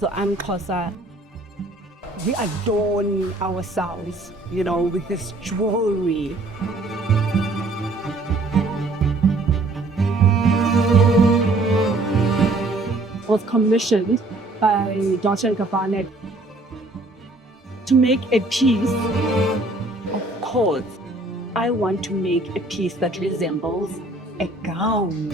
So I'm Xhosa. We adorn ourselves, with this jewelry. Was commissioned by Dolce Gabbana to make a piece. Of course, I want to make a piece that resembles a gown.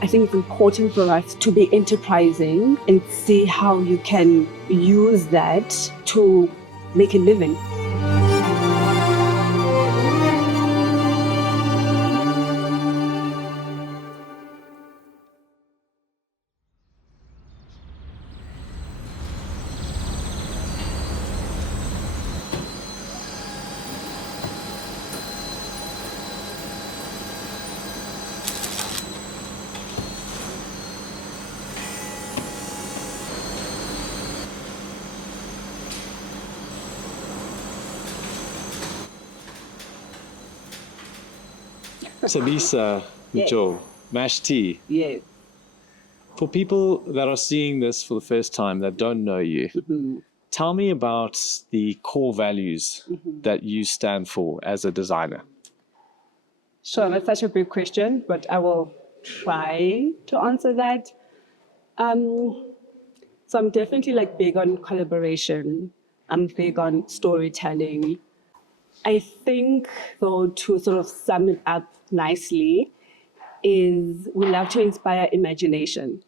I think it's important for us to be enterprising and see how you can use that to make a living. Thabisa Mjo, mashed tea. Yes. For people that are seeing this for the first time that don't know you, tell me about the core values that you stand for as a designer. Sure, that's such a big question, but I will try to answer that. So I'm definitely big on collaboration. I'm big on storytelling. I think, though, to sort of sum it up nicely, is we love to inspire imagination.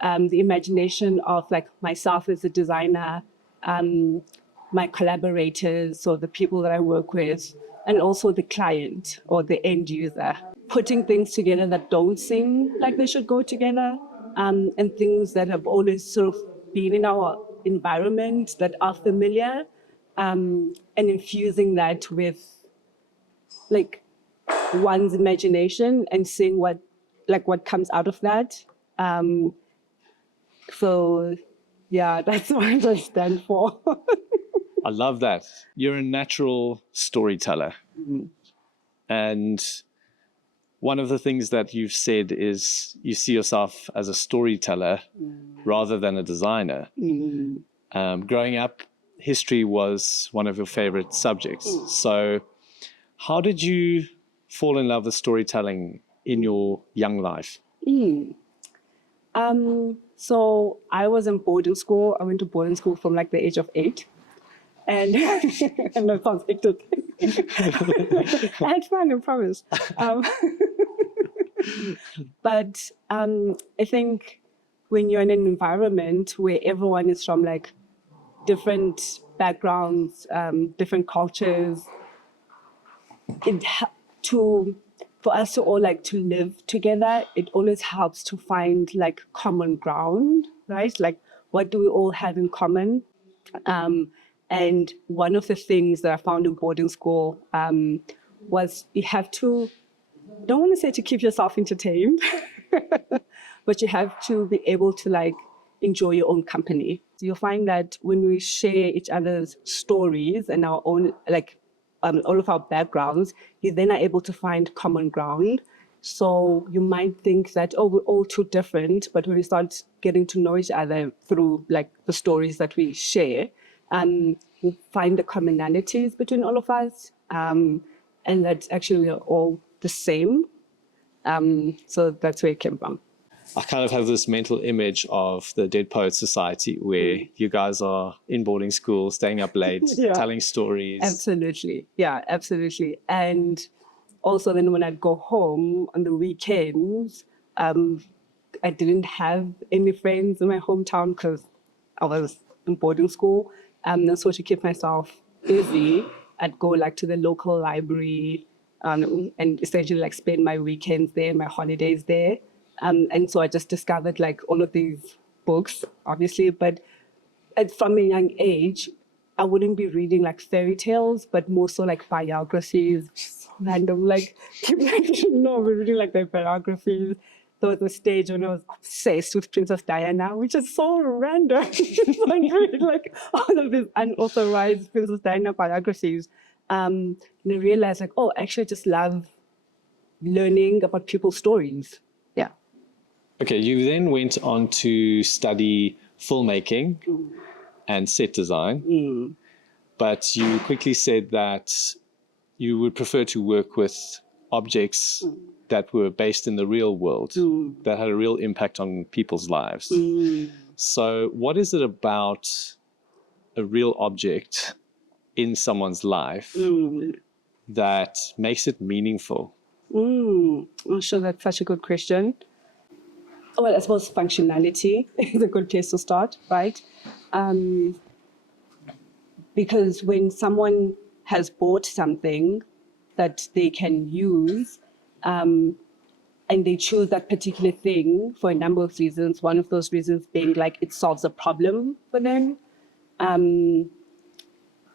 The imagination of myself as a designer, my collaborators, or the people that I work with, and also the client or the end user. Putting things together that don't seem like they should go together, and things that have always sort of been in our environment that are familiar, and infusing that with one's imagination and seeing what comes out of that. So yeah, that's what I stand for. I love that. You're a natural storyteller. And one of the things that you've said is you see yourself as a storyteller rather than a designer. Growing up, history was one of your favorite subjects. So how did you fall in love with storytelling in your young life? So I was in boarding school. I went to boarding school from the age of 8. And and that sounds hectic. I had fun, I promise. But I think when you're in an environment where everyone is from different backgrounds, different cultures, for us to all to live together, it always helps to find common ground, right? What do we all have in common? And one of the things that I found in boarding school was you have to, don't want to say to keep yourself entertained, but you have to be able to enjoy your own company. So you'll find that when we share each other's stories and our own, all of our backgrounds, you then are able to find common ground. So you might think that, we're all too different, but when we start getting to know each other through the stories that we share, we find the commonalities between all of us, and that actually we are all the same. So that's where it came from. I kind of have this mental image of the Dead Poets Society where you guys are in boarding school, staying up late, telling stories. Absolutely. Yeah, absolutely. And also then when I'd go home on the weekends, I didn't have any friends in my hometown because I was in boarding school. And so to keep myself busy, I'd go to the local library and essentially spend my weekends there, my holidays there. And so I just discovered all of these books, obviously, but from a young age, I wouldn't be reading like fairy tales, but more so like biographies, random, like, no, we're reading like their biographies. There was a stage when I was obsessed with Princess Diana, which is so random. I read like all of these unauthorized Princess Diana biographies. And I realized like, oh, actually I just love learning about people's stories. Yeah. Okay, you then went on to study filmmaking and set design, but you quickly said that you would prefer to work with objects that were based in the real world, that had a real impact on people's lives. So what is it about a real object in someone's life that makes it meaningful? I'm sure that's such a good question. Well, I suppose functionality is a good place to start, right? Because when someone has bought something that they can use, and they choose that particular thing for a number of reasons, one of those reasons being like it solves a problem for them.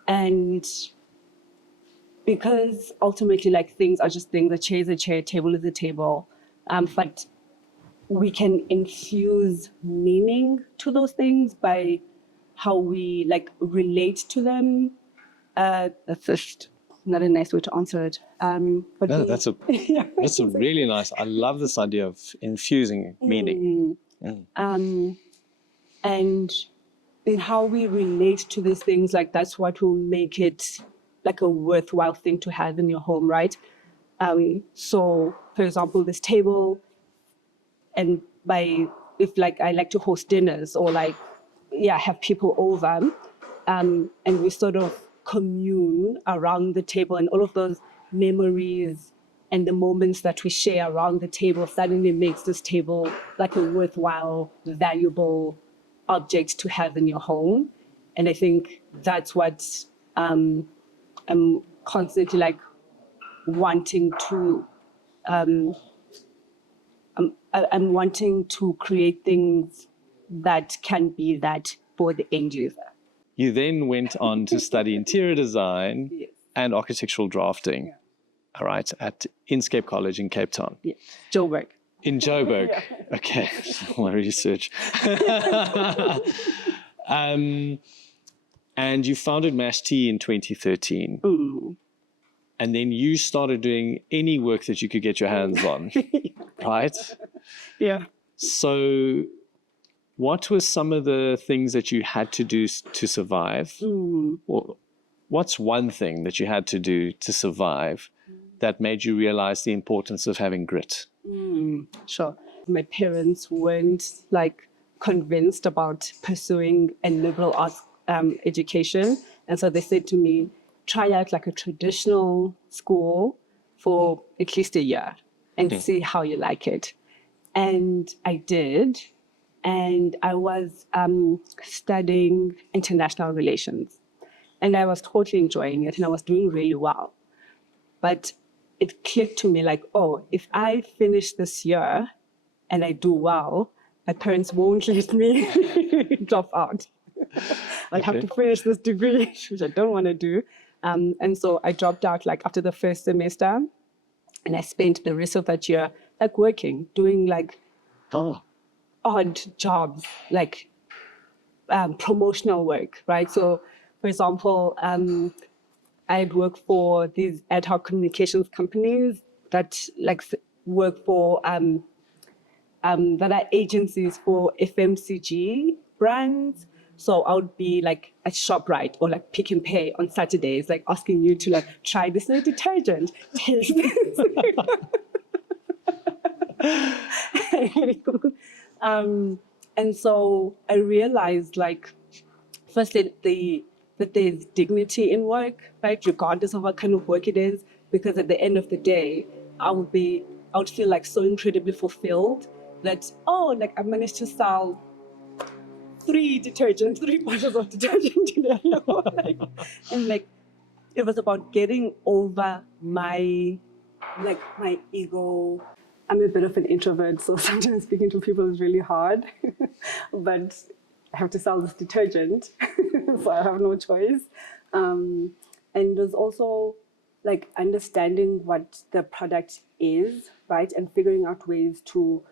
And because ultimately like things are just things, a chair is a chair, a table is a table, but we can infuse meaning to those things by how we like relate to them. That's just not a nice way to answer it. But No, that's a that's a really nice. I love this idea of infusing meaning. And in how we relate to these things, like that's what will make it like a worthwhile thing to have in your home, right? So, for example, this table, and if like I like to host dinners or like have people over, and we sort of commune around the table, and all of those memories and the moments that we share around the table suddenly makes this table like a worthwhile, valuable object to have in your home. And I think that's what I'm constantly like wanting to I'm wanting to create things that can be that for the end user. You then went on to study interior design and architectural drafting, all right, at Inscape College in Cape Town. Yeah. Joburg. In Joburg. Okay, my research. And you founded Mash Tea in 2013. And then you started doing any work that you could get your hands on, right? Yeah. So what were some of the things that you had to do to survive? Or what's one thing that you had to do to survive that made you realize the importance of having grit? Sure. My parents weren't like convinced about pursuing a liberal arts education. And so they said to me, try out like a traditional school for at least a year and see how you like it. And I did. And I was studying international relations. And I was totally enjoying it and I was doing really well. But it clicked to me like, oh, if I finish this year and I do well, my parents won't let me drop out. I have to finish this degree, which I don't want to do. And so I dropped out like after the first semester, and I spent the rest of that year like working, doing like odd jobs, like promotional work, right? So, for example, I'd work for these ad hoc communications companies that like work for that are agencies for FMCG brands. So I would be like at ShopRite or like Pick and Pay on Saturdays, like asking you to like try this new detergent, taste this. And so I realized like firstly that there's dignity in work, right? Regardless of what kind of work it is, because at the end of the day, I would feel like so incredibly fulfilled that, oh, like I managed to sell 3 bottles of detergent today. And like it was about getting over my ego. I'm a bit of an introvert, so sometimes speaking to people is really hard. But I have to sell this detergent. so I have no choice. And there's also like understanding what the product is, right, and figuring out ways to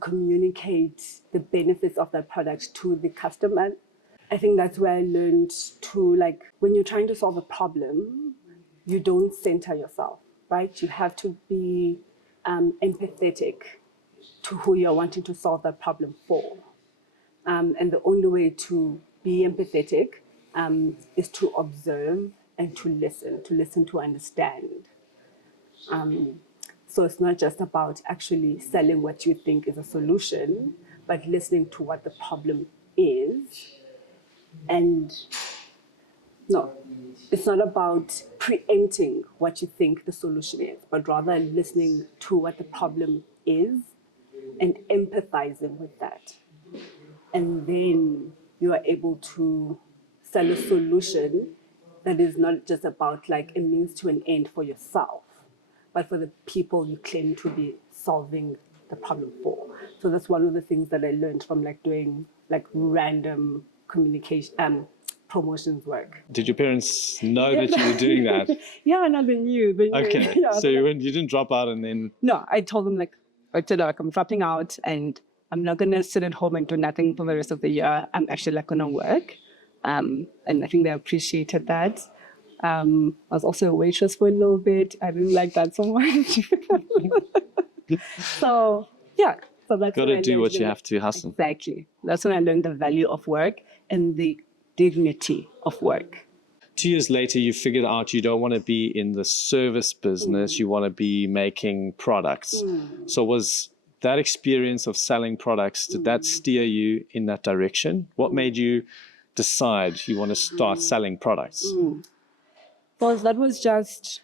communicate the benefits of that product to the customer. I think that's where I learned to, like, when you're trying to solve a problem, you don't center yourself, right? You have to be empathetic to who you're wanting to solve that problem for. And the only way to be empathetic is to observe and to listen to understand. So it's not just about actually selling what you think is a solution, but listening to what the problem is. And no, it's not about preempting what you think the solution is, but rather listening to what the problem is and empathizing with that. And then you are able to sell a solution that is not just about like a means to an end for yourself, but for the people you claim to be solving the problem for. So that's one of the things that I learned from like doing like random communication, promotions work. Did your parents know that you were doing that? Yeah, no, they knew. Okay, Yeah, so you didn't drop out and then... No, I told them like, I said, like, I'm dropping out and I'm not going to sit at home and do nothing for the rest of the year. I'm actually like going to work. And I think they appreciated that. I was also a waitress for a little bit. I didn't like that so much. So, yeah. So that's got to do what you have to hustle. Exactly. That's when I learned the value of work and the dignity of work. 2 years later, you figured out you don't want to be in the service business. You want to be making products. So was that experience of selling products, did that steer you in that direction? What made you decide you want to start selling products? Well, that was just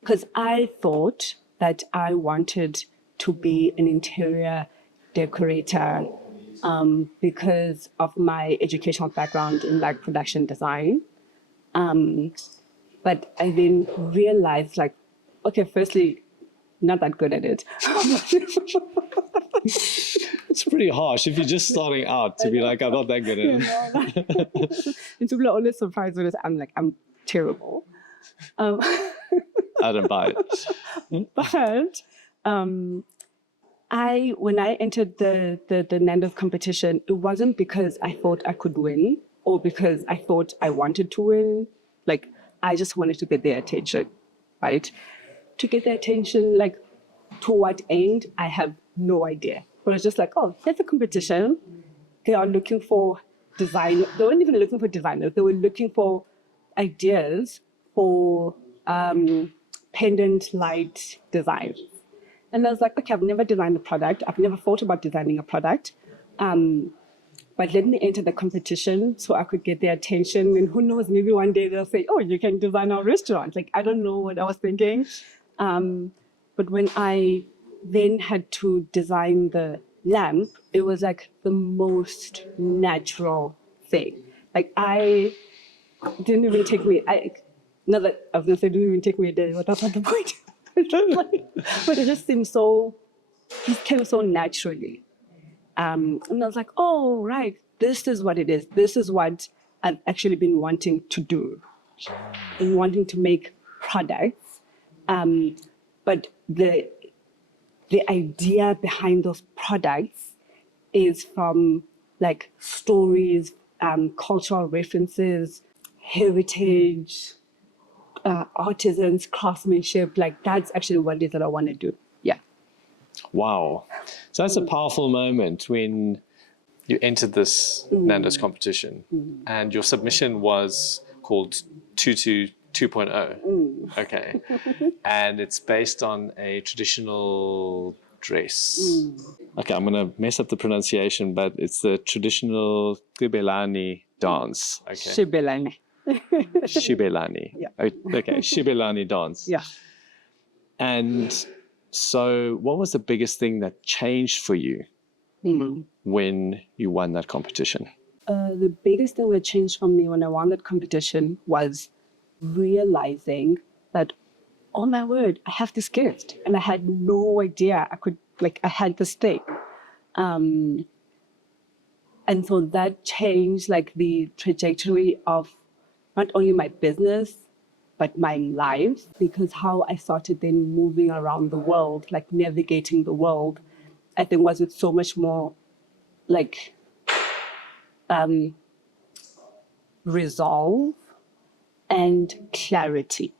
because I thought that I wanted to be an interior decorator because of my educational background in like production design. But I then realized like, okay, firstly, not that good at it. It's pretty harsh if you're just starting out to be like, I'm not that good at it. And people are always surprised when I'm like, I'm terrible. I don't buy it. But when I entered the Nando competition, it wasn't because I thought I could win or because I thought I wanted to win. Like, I just wanted to get their attention, right? To get their attention, like, to what end, I have no idea. But it's just like, oh, here's a competition. They are looking for design. They weren't even looking for designers. They were looking for ideas for pendant light design. And I was like, okay, I've never designed a product. I've never thought about designing a product. But let me enter the competition so I could get their attention. And who knows, maybe one day they'll say, oh, you can design our restaurant. Like, I don't know what I was thinking. But when I then had to design the lamp, it was like the most natural thing. Like, I didn't even take me, not that I was going to say, didn't even take me a day, but that's not the point. But it just seemed so, it came so naturally. And I was like, oh, right, this is what it is. This is what I've actually been wanting to do. And wanting to make products. But the idea behind those products is from like stories, cultural references, heritage, artisans, craftsmanship. Like, that's actually what it is that I want to do. Yeah. Wow. So that's a powerful moment when you entered this Nando's competition and your submission was called Tutu 2.0. Okay. And it's based on a traditional dress. Okay, I'm going to mess up the pronunciation, but it's the traditional Gibelani dance. Okay. Shibelani. Shibelani. Yeah. Okay, Shibelani dance. Yeah. And so what was the biggest thing that changed for you when you won that competition? The biggest thing that changed for me when I won that competition was realizing that, oh my word, I have this gift. And I had no idea I had this thing. And so that changed like the trajectory of not only my business, but my life, because how I started then moving around the world, like navigating the world, I think was with so much more like resolve and clarity,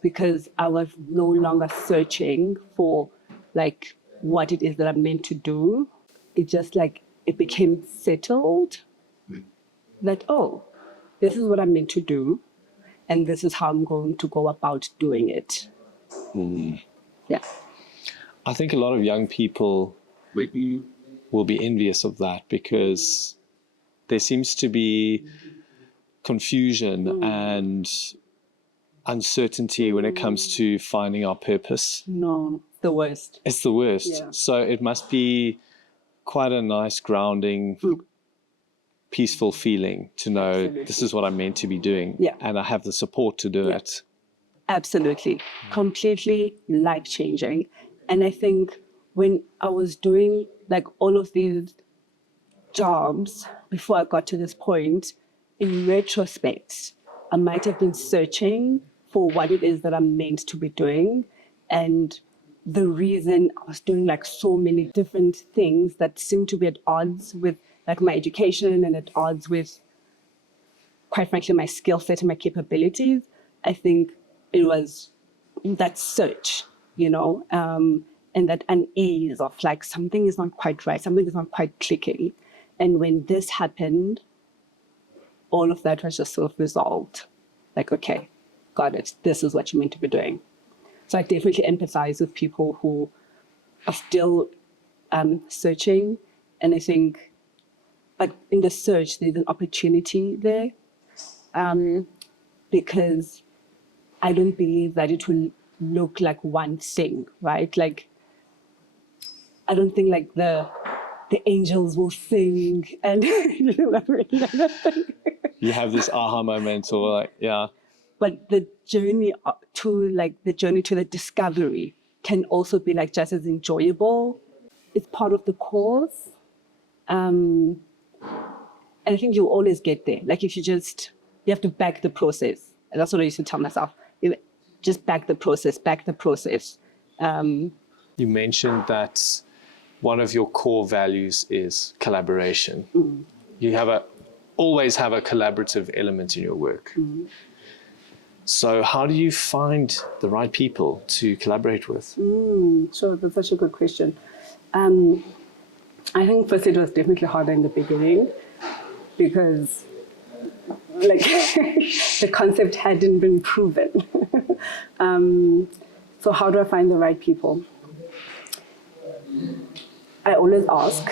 because I was no longer searching for like what it is that I'm meant to do. It just like, it became settled that, oh, this is what I'm meant to do, and this is how I'm going to go about doing it. Yeah. I think a lot of young people will be envious of that, because there seems to be confusion and uncertainty when it comes to finding our purpose. No, the worst. It's the worst. Yeah. So it must be quite a nice, grounding, peaceful feeling to know Absolutely. this is what I'm meant to be doing. Yeah. And I have the support to do it. Absolutely. Completely life-changing. And I think when I was doing like all of these jobs before I got to this point, in retrospect, I might have been searching for what it is that I'm meant to be doing. And the reason I was doing like so many different things that seemed to be at odds with like my education and at odds with, quite frankly, my skill set and my capabilities, I think it was that search, you know, and that unease of like something is not quite right, something is not quite clicking. And when this happened, all of that was just sort of resolved. Like, okay, got it. This is what you're meant to be doing. So I definitely empathize with people who are still searching. And I think, but in the search, there's an opportunity there, because I don't believe that it will look like one thing, right? Like, I don't think like the angels will sing and you know what I mean? You have this aha moment, or like, yeah. But the journey to the discovery can also be like just as enjoyable. It's part of the course. And I think you'll always get there. Like if you have to back the process. And that's what I used to tell myself. Just back the process. You mentioned that one of your core values is collaboration. You always have a collaborative element in your work. So how do you find the right people to collaborate with? Sure, that's such a good question. I think first it was definitely harder in the beginning because like the concept hadn't been proven. So how do I find the right people? I always ask.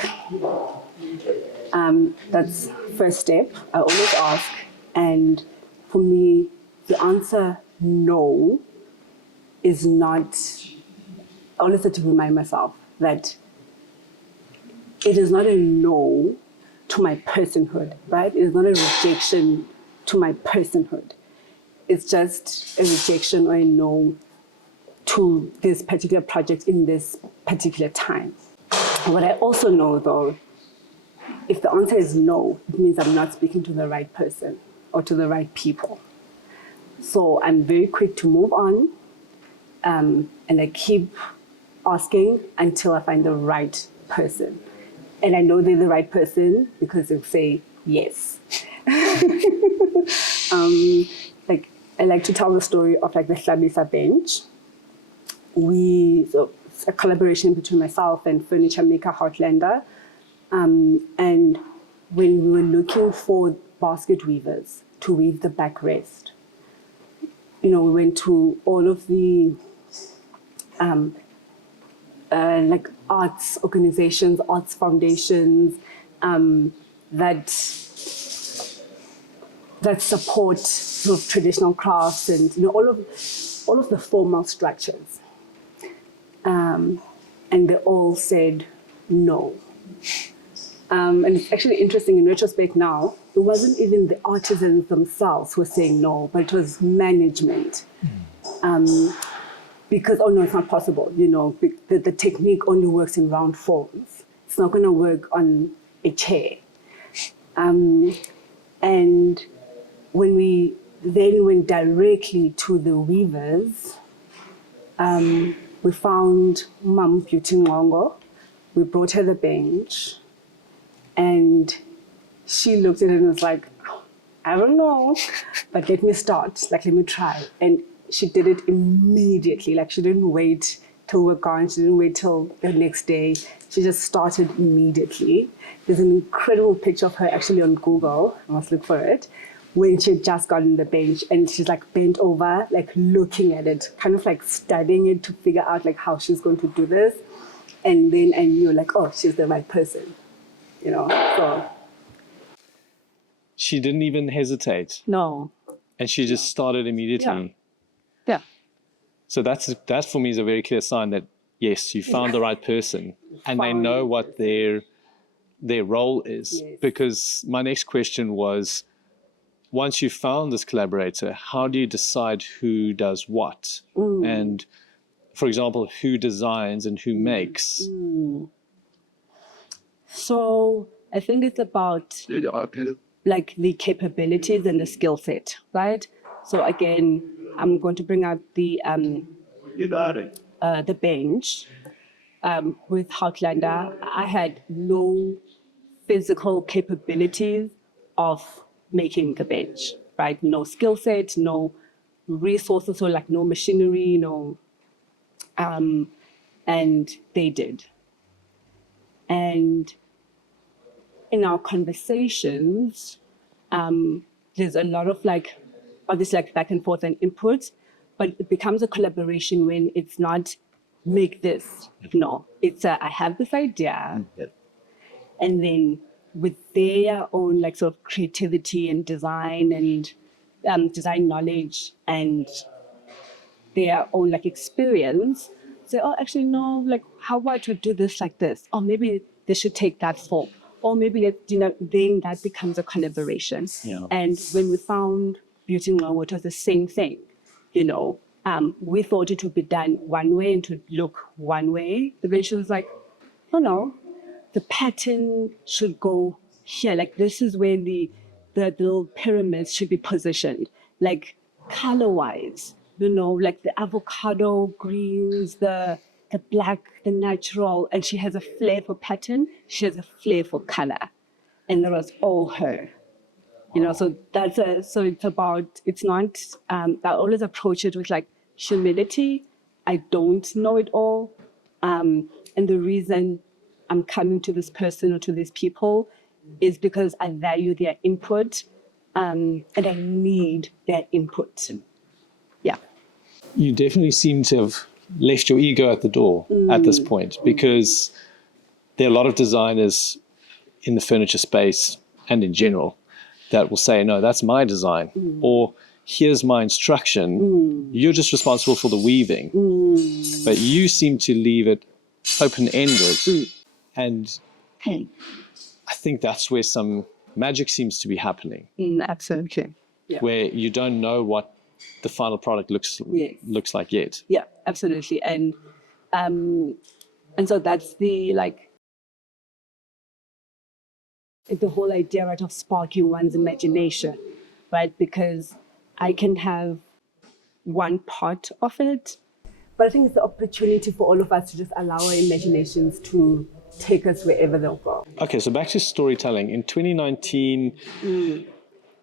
That's first step. I always ask. And for me, the answer no is not, I always have to remind myself that it is not a no to my personhood, right? It is not a rejection to my personhood. It's just a rejection or a no to this particular project in this particular time. What I also know though, if the answer is no, it means I'm not speaking to the right person or to the right people. So I'm very quick to move on, and I keep asking until I find the right person. And I know they're the right person because they'll say yes. Like I like to tell the story of like the Thabisa bench. So it's a collaboration between myself and furniture maker Heartlander. And when we were looking for basket weavers to weave the backrest, we went to all of the like arts organizations, arts foundations that support sort of traditional crafts and all of the formal structures, and they all said no. And it's actually interesting in retrospect now, it wasn't even the artisans themselves who were saying no, but it was management. Because, oh no, it's not possible, the technique only works in round forms. It's not going to work on a chair. And when we then went directly to the weavers, we found Mum Beauty Ngongo. We brought her the bench, and she looked at it and was like, I don't know, but let me start, like, let me try. And she did it immediately. Like, she didn't wait till we're gone. She didn't wait till the next day. She just started immediately. There's an incredible picture of her actually on Google. I must look for it. When she had just gotten the bench and she's like bent over, like looking at it, kind of like studying it to figure out like how she's going to do this. And then I knew like, oh, she's the right person, you know, so. She didn't even hesitate. No. And she just started immediately. Yeah. So that for me is a very clear sign that, yes, you found the right person and they know what their role is. Yes. Because my next question was, once you found this collaborator, how do you decide who does what? And, for example, who designs and who makes? So I think it's about like the capabilities and the skill set, right? So again, I'm going to bring out the bench. With Outlander, I had no physical capabilities of making the bench, right? No skill set, no resources, so like no machinery, no, and they did. And in our conversations, there's a lot of like, obviously like back and forth and input, but it becomes a collaboration when it's not make this. No, it's I have this idea, and then with their own like sort of creativity and design and design knowledge and their own like experience, say, oh, actually no, like how about we do this like this, or maybe they should take that form, or maybe then that becomes a collaboration. Yeah. And when we found Beauty Ngwango, it was the same thing, we thought it would be done one way and to look one way. But then she was like, no, the pattern should go here. Like this is where the little pyramids should be positioned, like color-wise, like the avocado greens, the black, the natural, and she has a flair for pattern. She has a flair for color, and that was all her. So it's not. I always approach it with like humility. I don't know it all, and the reason I'm coming to this person or to these people is because I value their input, and I need their input. Yeah. You definitely seem to have left your ego at the door at this point, because there are a lot of designers in the furniture space and in general that will say, no, that's my design, or here's my instruction. You're just responsible for the weaving. But you seem to leave it open-ended. And I think that's where some magic seems to be happening. Absolutely. Yeah. Where you don't know what the final product looks like yet. Yeah, absolutely. And so that's the whole idea, right, of sparking one's imagination, right? Because I can have one part of it, but I think it's the opportunity for all of us to just allow our imaginations to take us wherever they'll go. Okay, so back to storytelling. In 2019,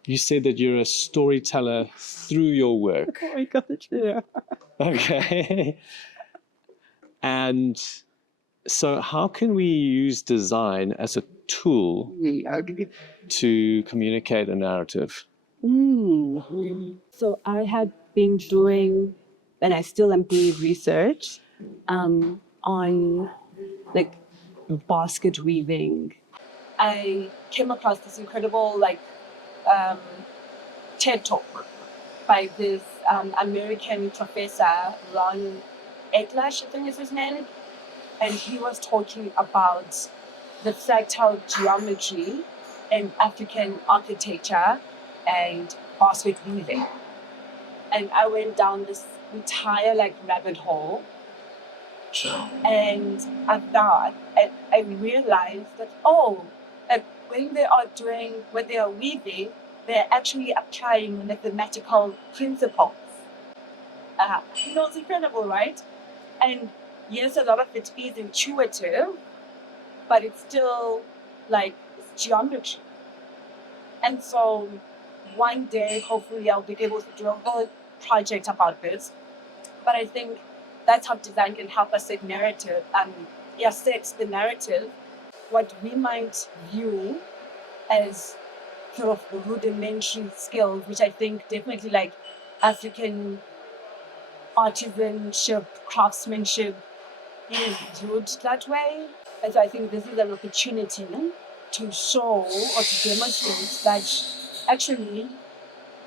you said that you're a storyteller through your work. Oh my God, yeah. Okay. And so how can we use design as a tool to communicate a narrative? So I had been doing, and I still am doing research on like basket weaving. I came across this incredible TED talk by this American professor, Ron Etlash, I think is his name, and he was talking about the fractal geometry in African architecture and basket weaving. And I went down this entire rabbit hole, and I realized that when they are weaving, they're actually applying mathematical principles. It's incredible, right? And yes, a lot of it is intuitive, but it's still like it's geometry. And so one day, hopefully, I'll be able to do a whole project about this. But I think that's how design can help us set narrative and set the narrative, what we might view as sort of rudimentary skills, which I think definitely like African artisanship, craftsmanship is viewed that way. And so I think this is an opportunity to show or to demonstrate that actually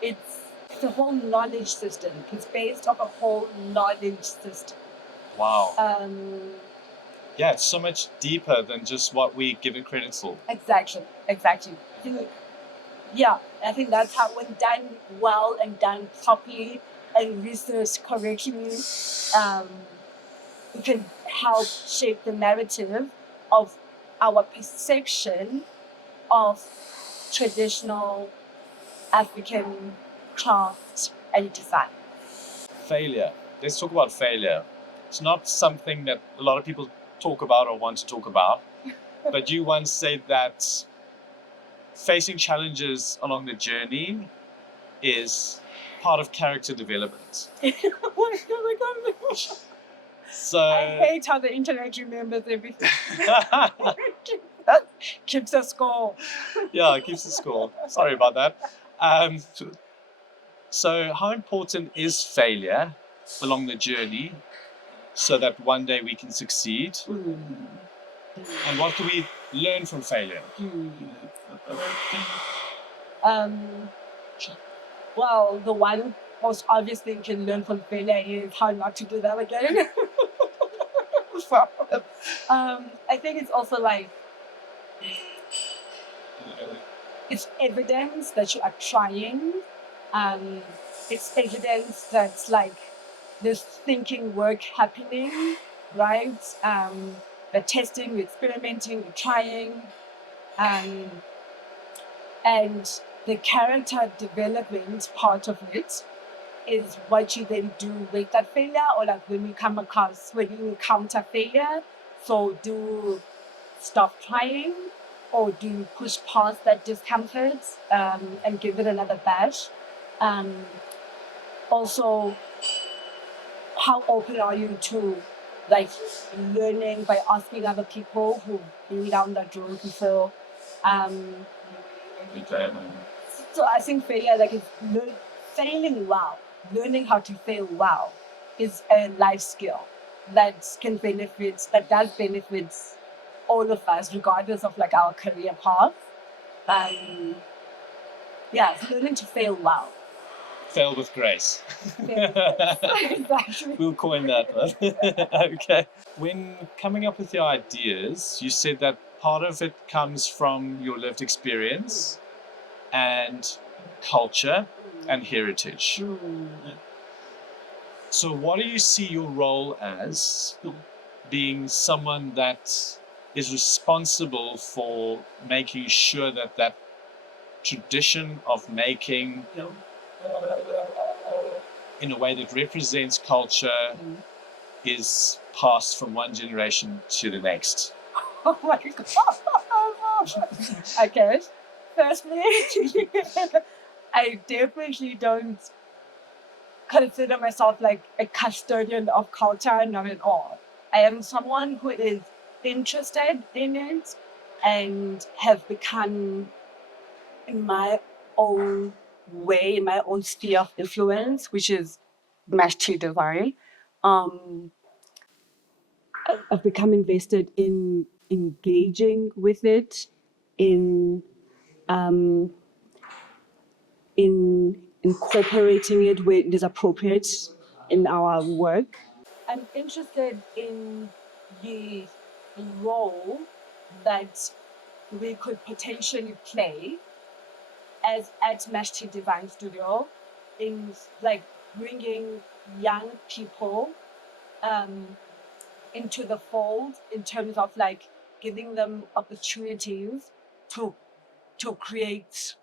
it's a whole knowledge system. It's based off a whole knowledge system. Wow. Yeah, it's so much deeper than just what we give it credit for. Exactly. Yeah, I think that's how, when done well and done properly and researched correctly, it can help shape the narrative of our perception of traditional African craft and design. Failure. Let's talk about failure. It's not something that a lot of people talk about or want to talk about, but you once said that facing challenges along the journey is part of character development. Oh my God. So I hate how the internet remembers everything. Keeps a score. Yeah, it keeps a score. Sorry about that. So how important is failure along the journey so that one day we can succeed? And what do we learn from failure? Well, the one most obvious thing you can learn from failure is how not to do that again. I think it's also like it's evidence that you are trying. It's evidence that like there's thinking work happening, right? We're testing, we're experimenting, we're trying, and the character development part of it is what you then do with that failure, or like when you encounter failure. So do you stop trying, or do you push past that discomfort and give it another bash? Also, how open are you to like learning by asking other people who've been down that road before? So I think failure, like failing well, learning how to fail well, is a life skill that does benefit all of us, regardless of like our career path. It's learning to fail well. Fail with grace. Exactly. We'll coin that one. Okay. When coming up with your ideas, you said that part of it comes from your lived experience and culture and heritage. So what do you see your role as, being someone that is responsible for making sure that that tradition of making in a way that represents culture is passed from one generation to the next? Oh my God. Okay. Firstly, I definitely don't consider myself like a custodian of culture, not at all. I am someone who is interested in it and have become, in my own way, in my own sphere of influence, which is mashed design. I've become invested in engaging with it, in incorporating it where it is appropriate in our work. I'm interested in the role that we could potentially play as at Mashed Design Studio in like bringing young people into the fold, in terms of like giving them opportunities to to create,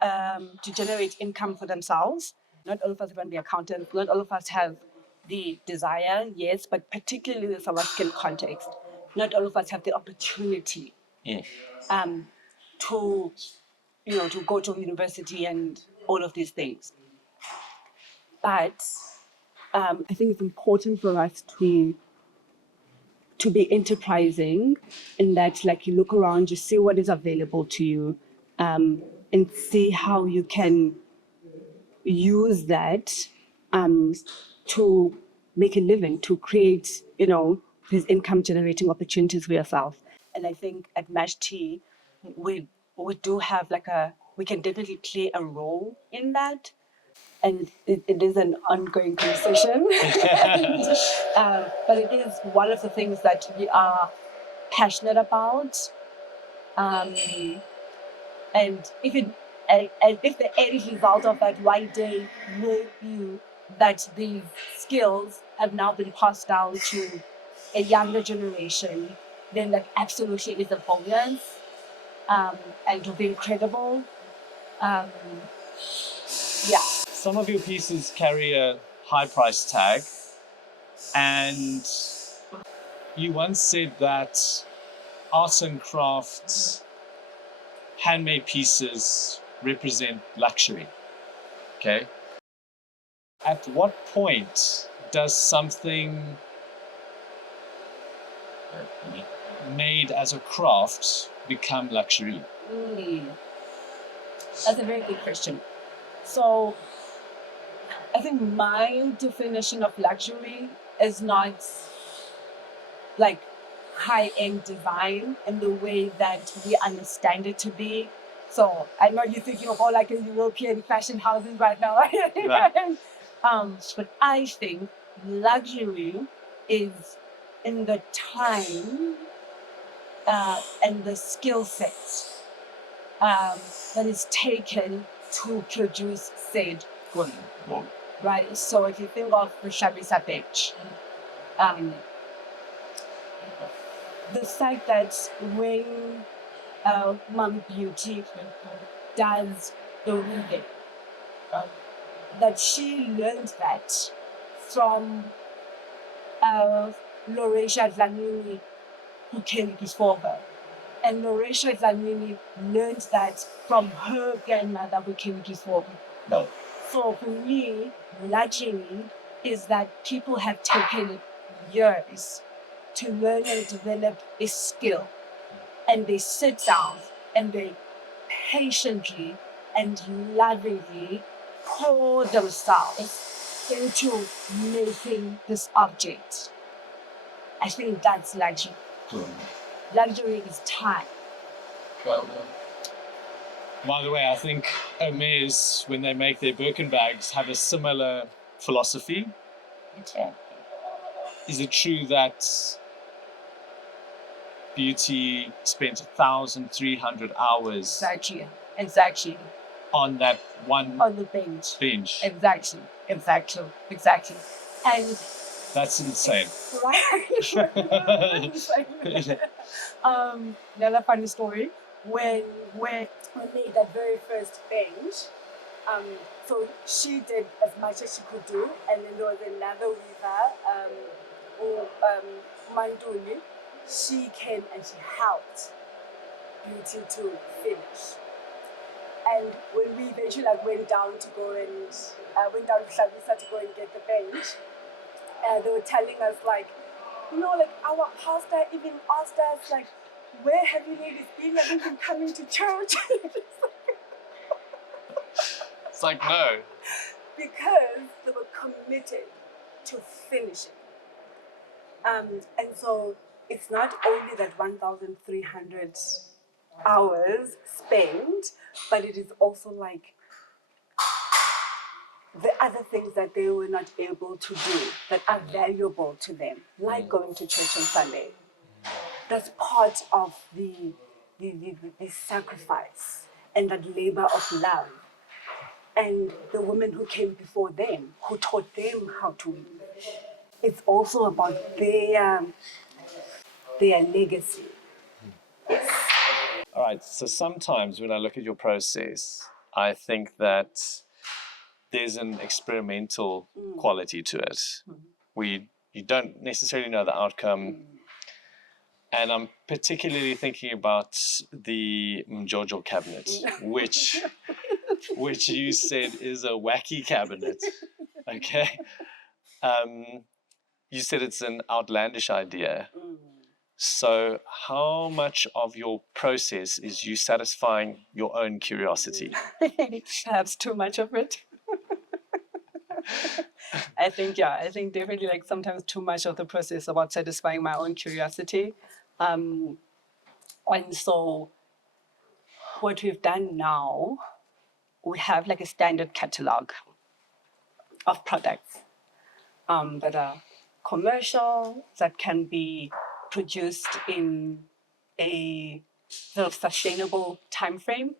to generate income for themselves. Not all of us want to be accountants. Not all of us have the desire, yes, but particularly in the South African context, not all of us have the opportunity to, to go to university and all of these things. But I think it's important for us to be enterprising in that, like, you look around, you see what is available to you, and see how you can use that to make a living, to create, these income generating opportunities for yourself. And I think at Mash Tea, we do have we can definitely play a role in that. And it is an ongoing conversation. But it is one of the things that we are passionate about. And if the end result of that one day may be that these skills have now been passed down to a younger generation, then that absolutely is a bonus, and will be incredible. Yeah. Some of your pieces carry a high price tag, and you once said that arts and crafts, handmade pieces represent luxury. Okay. At what point does something made as a craft become luxury? That's a very good question. So I think my definition of luxury is not like high-end design in the way that we understand it to be. So I know you're thinking of all like a European fashion houses right now. Right. But I think luxury is in the time and the skill set that is taken to produce said good. Right? So if you think of the Thabisa Mjo, the fact that when Mom Beauty does the weaving, that she learned that from Loresha Dlamini, who came before her. And Loresha Dlamini learned that from her grandmother, who came before her. No. So for me, luxury is that people have taken years to learn and develop a skill, and they sit down and they patiently and lovingly pour themselves into making this object. I think that's luxury. Luxury is time. By the way, I think Hermes, when they make their Birkin bags, have a similar philosophy. Okay. Is it true that Beauty spent 1,300 hours Exactly. on that one On the bench. bench? Exactly. And That's insane. right. Another funny story. When I made that very first bench, so she did as much as she could do, and then there was another weaver, Manduli. She came and she helped Beauty to finish. And when we eventually went down to Thabisa to go and get the bench, they were telling us our pastor even asked us where have you ladies been? Have you been coming to church? It's like, no. Because they were committed to finishing. And so it's not only that 1,300 hours spent, but it is also the other things that they were not able to do that are valuable to them, like going to church on Sunday. That's part of the sacrifice and that labor of love. And the women who came before them, who taught them how to weave. It's also about their legacy. Yes. All right. So sometimes when I look at your process, I think that there's an experimental quality to it. You don't necessarily know the outcome. And I'm particularly thinking about the Mjo cabinet, which you said is a wacky cabinet. Okay. You said it's an outlandish idea. So how much of your process is you satisfying your own curiosity? Perhaps too much of it. I think definitely like sometimes too much of the process about satisfying my own curiosity. And so what we've done now, we have like a standard catalog of products that are commercial, that can be produced in a sort of sustainable time frame.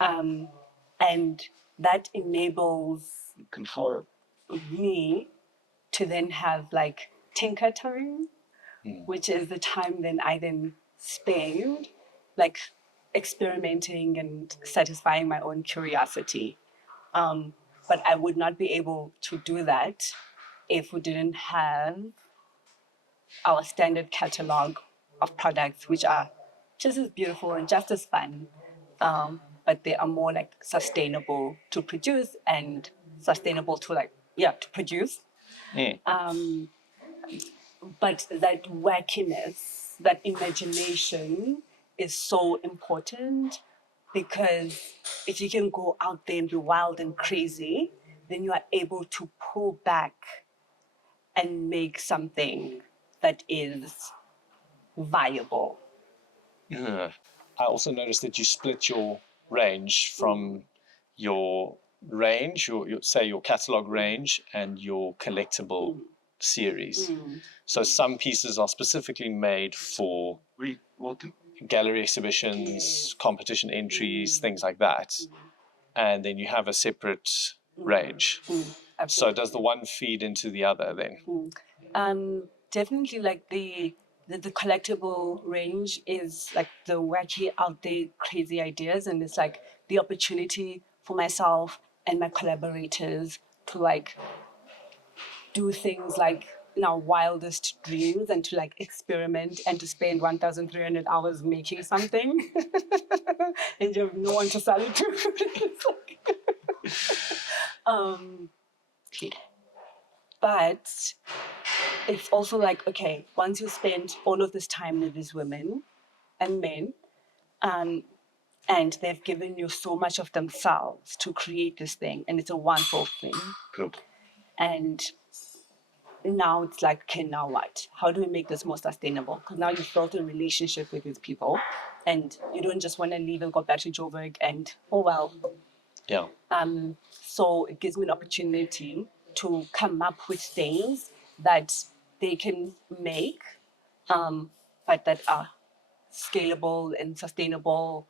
And that enables me to then have like tinker time, which is the time then I then spend like experimenting and satisfying my own curiosity. But I would not be able to do that if we didn't have our standard catalog of products, which are just as beautiful and just as fun. But they are more like sustainable to produce and sustainable to to produce. But that wackiness, that imagination is so important, because if you can go out there and be wild and crazy, then you are able to pull back and make something that is viable. I also noticed that you split your range from your range, your catalog range and your collectible series. So some pieces are specifically made for gallery exhibitions, competition entries, things like that. And then you have a separate range. So does the one feed into the other then? Definitely like the collectible range is like the wacky, out there, crazy ideas, and it's like the opportunity for myself and my collaborators to like do things like in our wildest dreams, and to like experiment and to spend 1,300 hours making something and you have no one to sell it to. But it's also like, okay, once you spend all of this time with these women and men, and they've given you so much of themselves to create this thing, and it's a wonderful thing. Good. And now it's like, okay, now what? How do we make this more sustainable? Because now you've built a relationship with these people, and you don't just want to leave and go back to Joburg and, oh, well. Yeah. So it gives me an opportunity to come up with things that they can make, but that are scalable and sustainable.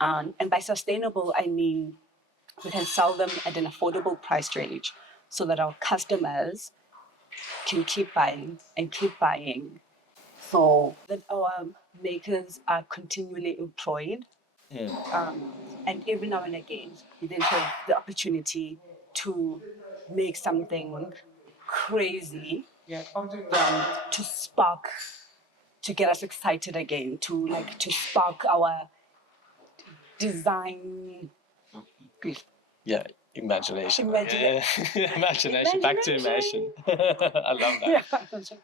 And by sustainable, I mean we can sell them at an affordable price range so that our customers can keep buying and keep buying, so that our makers are continually employed. And every now and again, we then have the opportunity to make something crazy, to spark, to get us excited again, to spark our design. Yeah, imagination. Yeah. Imagination. Back to imagine. I love that. Yeah.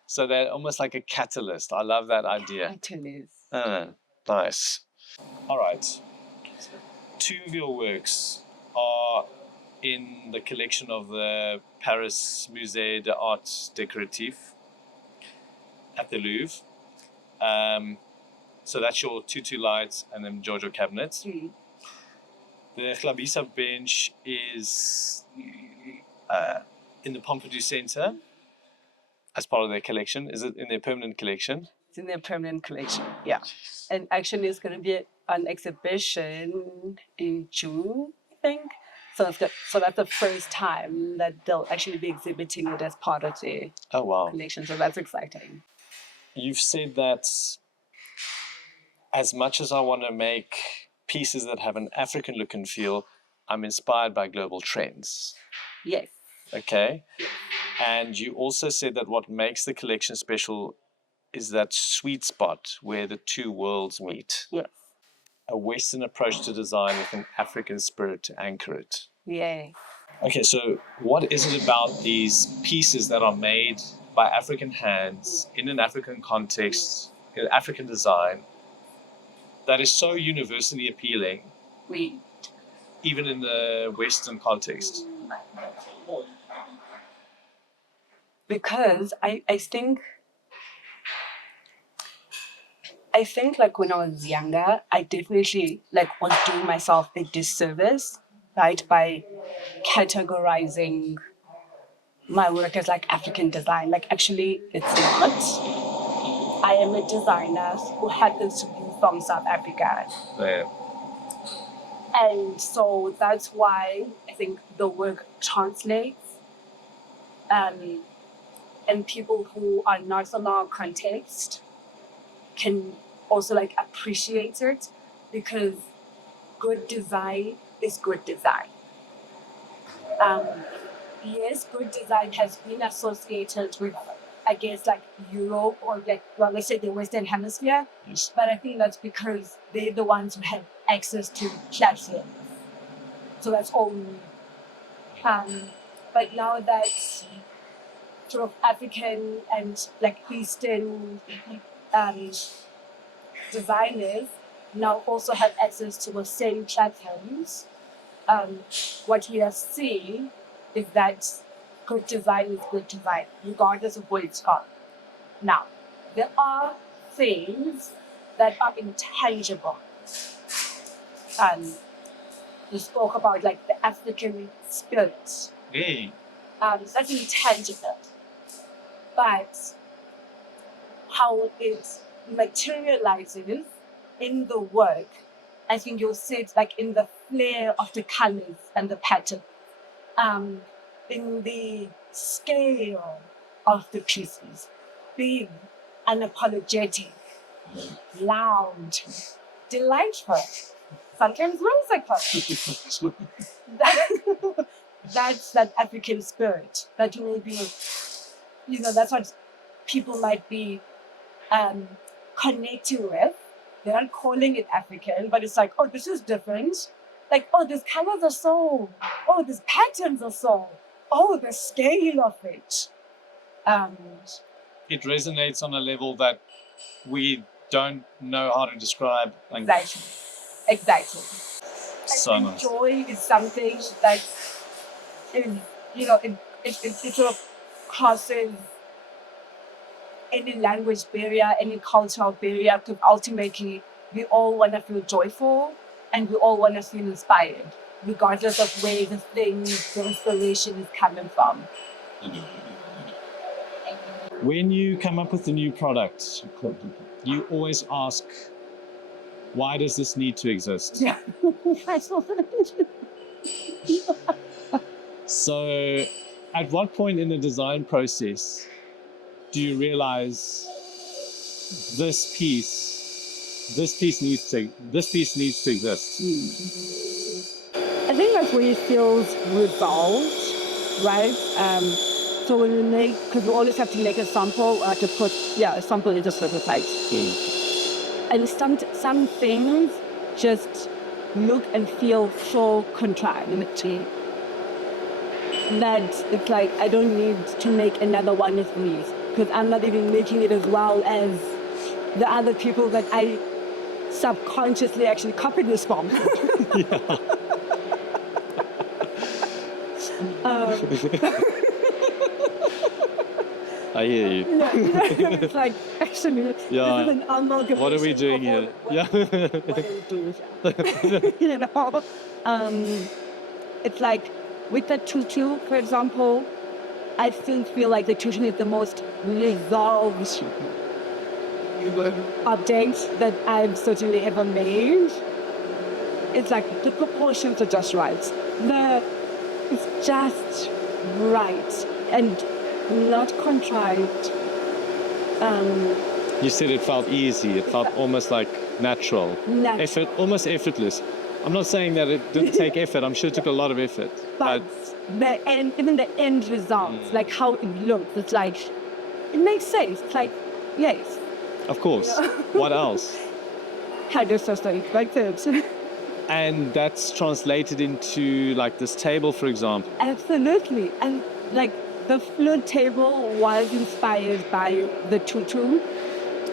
So they're almost like a catalyst. I love that idea. Catalyst. Nice. All right. Two of your works are in the collection of the Paris Musée d'Art Décoratif at the Louvre. So that's your Tutu lights and then Giorgio cabinets. The Thabisa bench is in the Pompidou Center as part of their collection. Is it in their permanent collection? It's in their permanent collection, yeah. And actually, it's going to be an exhibition in June, I think. So that's the first time that they'll actually be exhibiting it as part of their collection. So that's exciting. You've said that as much as I want to make pieces that have an African look and feel, I'm inspired by global trends. Yes. Okay. And you also said that what makes the collection special is that sweet spot where the two worlds meet. Yes. A Western approach to design with an African spirit to anchor it. Yeah. Okay, so what is it about these pieces that are made by African hands in an African context, in African design, that is so universally appealing, even in the Western context? Because I think like when I was younger, I definitely like was doing myself a disservice, right, by categorizing my work as like African design. Like actually it's not. I am a designer who happens to be from South Africa. Yeah. And so that's why I think the work translates. And people who are not from our context can also like appreciate it, because good design is good design. Yes, good design has been associated with, I guess, like Europe or like, well, let's say the Western Hemisphere. Yes. But I think that's because they're the ones who have access to platforms. So that's all we need. But now that sort of African and like Eastern designers now also have access to the same platforms, what we are seeing is that good design is good design, regardless of where it's gone. Now, there are things that are intangible. You spoke about like the African spirit. Hey. That's intangible. But how it materializes in the work, I think you'll see it like in the flair of the colors and the pattern, in the scale of the pieces, being unapologetic, loud, delightful, sometimes whimsical. That's that African spirit that you may be, that's what people might be connecting with. They're not calling it African, but it's like, oh, this is different. Like, oh, these colors are so, oh, these patterns are so, oh, the scale of it. It resonates on a level that we don't know how to describe. Like, Exactly. So and nice. Joy is something that is, it sort of crosses any language barrier, any cultural barrier, because ultimately we all want to feel joyful and we all want to feel inspired, regardless of where the inspiration is coming from. When you come up with a new product, you always ask, why does this need to exist? Yeah. So, at what point in the design process do you realize this piece needs to exist? I think that's where it feels resolved, right? So when we make, because we always have to make a sample, a sample is a prototype. And some things just look and feel so contrived that it's like, I don't need to make another one of these, because I'm not even making it as well as the other people that I subconsciously actually copied this from. I hear you. It's like, actually, this is an amalgamation. What are we doing here? What are we doing here? It's like with the Tutu, for example, I still feel like the Tutu is the most resolved update that I've certainly ever made. It's like the proportions are just right. It's just right and not contrived. You said it felt easy. It felt almost like natural. Almost effortless. I'm not saying that it didn't take effort. I'm sure it took a lot of effort. But even the end results, like how it looks, it's like, it makes sense. It's like, yes. Of course. What else? How does that like this? And that's translated into like this table, for example. Absolutely. And like the flute table was inspired by the tutu,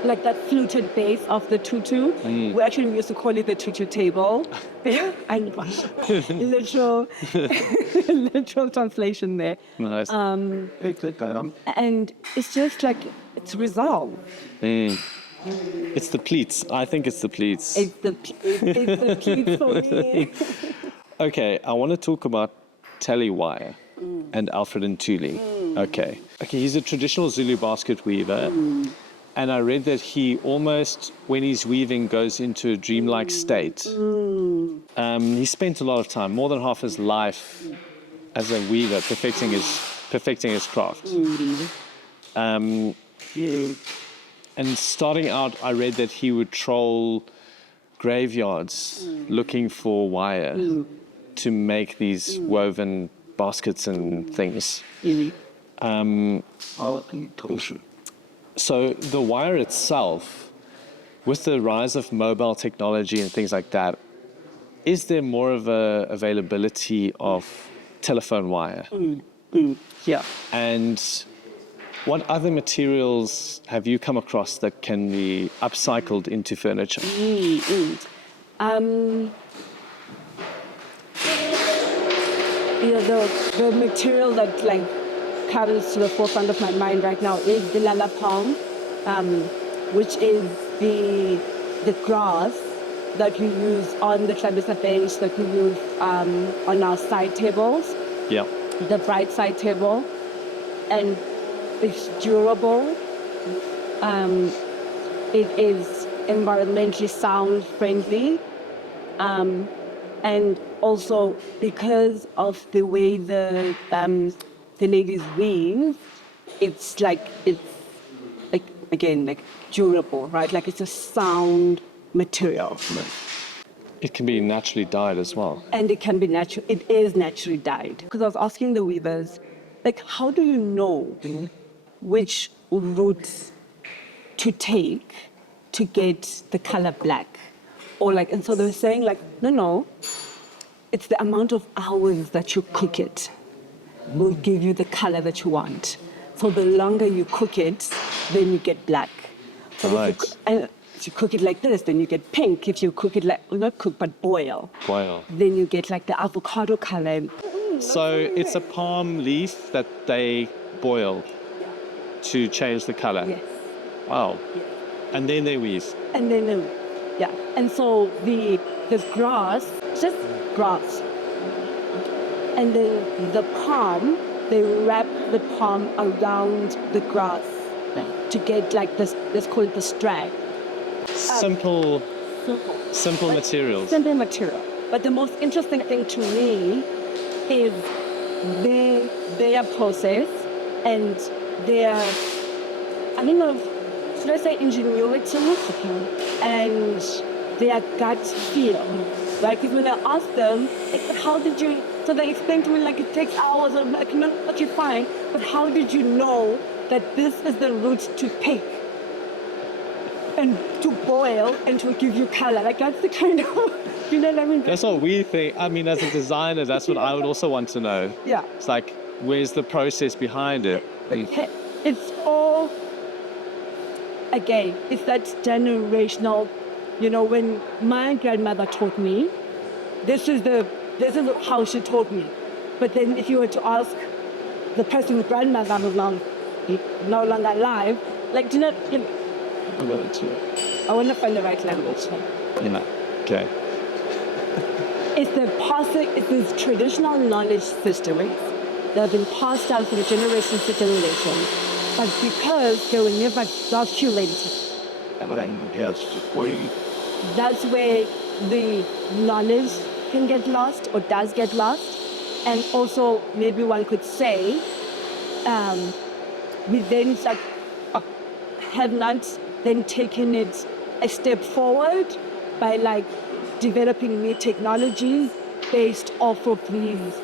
like that fluted base of the tutu. We actually used to call it the tutu table. And literal translation there. Nice. And it's just like, it's resolved. It's the pleats. I think it's the pleats. It's the pleats for me. Okay, I want to talk about Tally Wire and Alfred Ntuli. Okay, he's a traditional Zulu basket weaver. And I read that he almost, when he's weaving, goes into a dreamlike state. He spent a lot of time, more than half his life as a weaver, perfecting his craft. And starting out, I read that he would troll graveyards looking for wire to make these woven baskets and things. So the wire itself, with the rise of mobile technology and things like that, is there more of a availability of telephone wire? Yeah. And what other materials have you come across that can be upcycled into furniture? The material that like comes to the forefront of my mind right now is the lala palm, which is the grass that we use on the Thabisa bench, that we use on our side tables. Yeah. The bright side table, and it's durable. It is environmentally sound friendly, and also because of the way the ladies weave, it's like durable, right? Like it's a sound material. It can be naturally dyed as well. And it can be natural. It is naturally dyed. Because I was asking the weavers, like, how do you know which route to take to get the color black? Or like, and so they were saying like, no, it's the amount of hours that you cook it will give you the color that you want. So the longer you cook it, then you get black. So right. If you cook it like this, then you get pink. If you cook it like, not cook, but boil. Then you get like the avocado color. So it's a palm leaf that they boil to change the color? Yes. Wow. Yes. And then they weave? And then yeah. And so this grass, just grass. And then the palm, they wrap the palm around the grass to get like this, let's call it the strand. Simple materials. Simple material. But the most interesting thing to me is their process and their, I don't know, should I say ingenuity? And their gut feel. Like when I ask them, like, how did you, so they explain to me like it takes hours, I'm like, no, but you're fine. But how did you know that this is the route to pick and to boil and to give you color? Like that's the kind of, you know what I mean? That's what we think. I mean, as a designer, that's what I would also want to know. Yeah. It's like, where's the process behind it? It's all, again, it's that generational, you know, when my grandmother taught me, this is how she taught me. But then if you were to ask the person's grandmother who's no longer alive, like, do you know, I want to find the right language. Yeah. Okay. It's this traditional knowledge systems that have been passed down from generation to generation, but because they were never documented, that's where the knowledge can get lost or does get lost. And also, maybe one could say, we then have not then taken it a step forward by like developing new technologies based off of these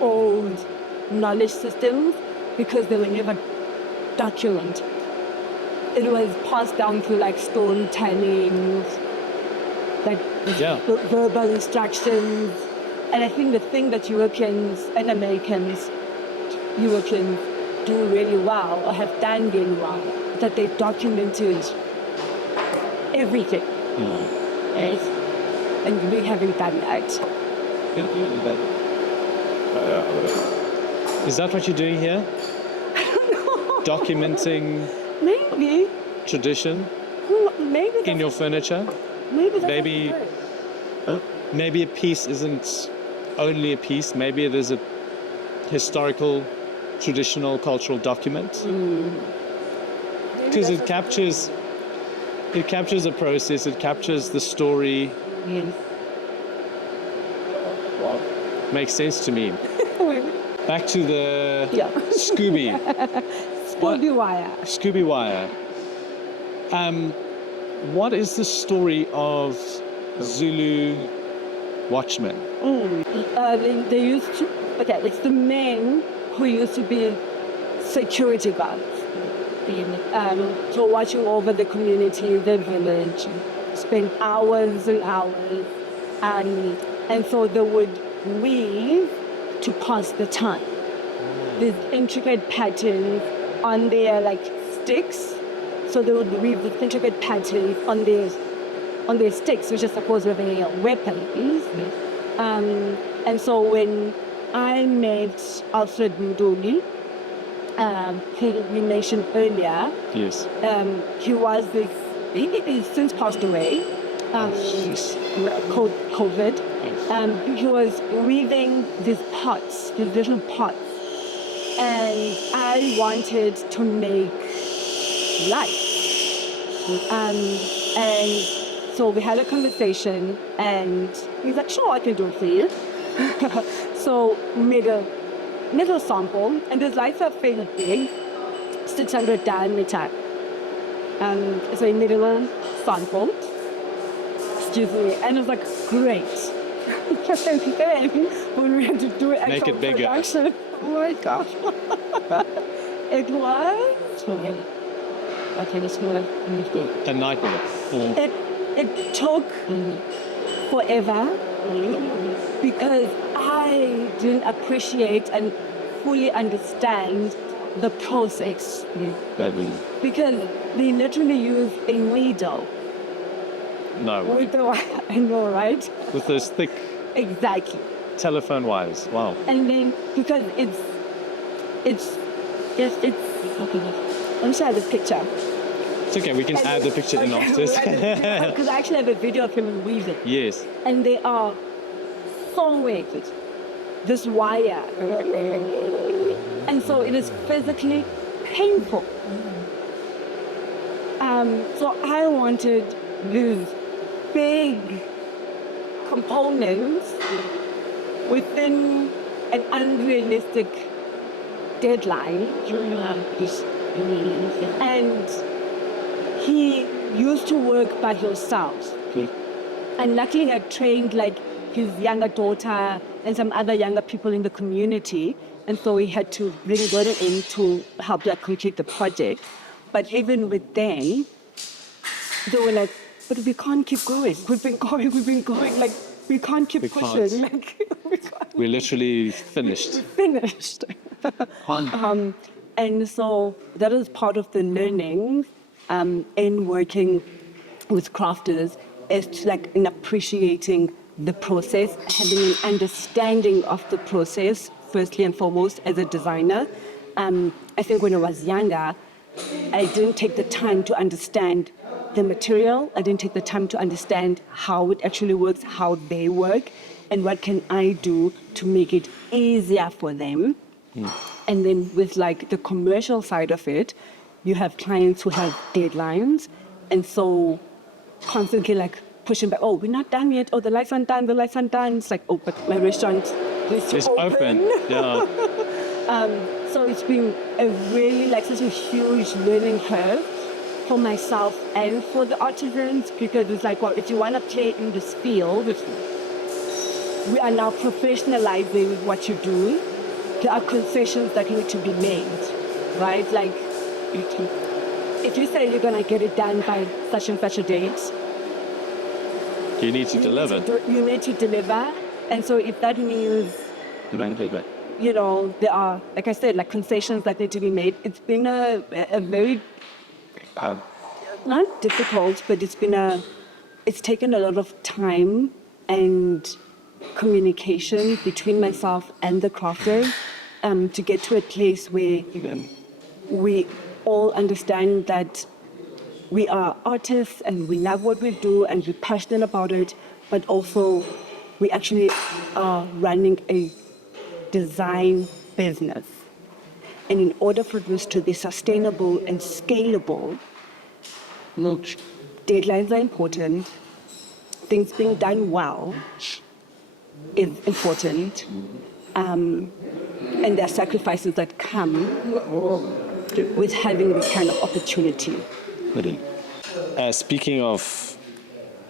old knowledge systems because they were never documented. It was passed down through like storytelling, like verbal instructions. And I think the thing that Europeans do really well or have done really well is that they documented everything. Right? And we haven't done that. Is that what you're doing here? Documenting Maybe. tradition Maybe in your furniture? maybe Maybe a piece isn't only a piece. Maybe it is a historical, traditional, cultural document. Because it captures a process. It captures the story. Yes. Makes sense to me. Back to the Scooby. Scooby wire. Scooby wire. What is the story of Zulu watchmen? They used to, it's the men who used to be security guards. So watching over the community, the village, spend hours and hours. And so they would weave to pass the time. These intricate patterns on their like sticks. So they would weave the intricate patterns on their sticks, which is supposed to be weapons. And so when I met Alfred Nduli, who we mentioned earlier, Yes. he was he's since passed away, COVID. He was weaving these pots, these little pots, and I wanted to make light. And so we had a conversation, and he's like, sure, I can do it for you. So we made a little sample, and the lights are fairly big, 600 diameter. So we made a little sample, excuse me, and it was like, great. When we had to do it, make it bigger. Production, oh my gosh. It was A nightmare. It took forever because I didn't appreciate and fully understand the process. Because they literally use a needle. No. With the wire, I know, right? With those thick Exactly. telephone wires. Wow. And then because it's I'm share the picture. It's okay, we can add the picture in after. Because I actually have a video of him weaving. Yes. And they are so weighted. This wire. And so it is physically painful. So I wanted these big components within an unrealistic deadline. And he used to work by himself. And luckily I trained like his younger daughter and some other younger people in the community. And so we had to bring them in to help like complete the project. But even with them, they were like, but we can't keep going. We've been going. Like, we can't keep pushing. Like, We're literally finished. Finished. And so that is part of the learning in working with crafters, is to, like, in appreciating the process, having an understanding of the process, firstly and foremost, as a designer. I think when I was younger, I didn't take the time to understand the material. I didn't take the time to understand how it actually works, how they work, and what can I do to make it easier for them. And then with like the commercial side of it, you have clients who have deadlines, and so constantly like pushing back, oh, we're not done yet, oh, the lights aren't done. It's like, oh, but my restaurant is open. Yeah. So it's been a really like such a huge learning curve for myself and for the artisans, because it's like, well, if you want to play in this field, we are now professionalizing what you do. There are concessions that need to be made, right? Like, if you say you're going to get it done by such and such a date, You need to deliver. You need to deliver. And so if that means, you know, there are, like I said, like concessions that need to be made, it's been a very, not difficult, but it's taken a lot of time and communication between myself and the crafters to get to a place where we all understand that we are artists and we love what we do and we're passionate about it, but also we actually are running a design business. And in order for this to be sustainable and scalable, deadlines are important. Things being done well is important. And there are sacrifices that come with having this kind of opportunity. Speaking of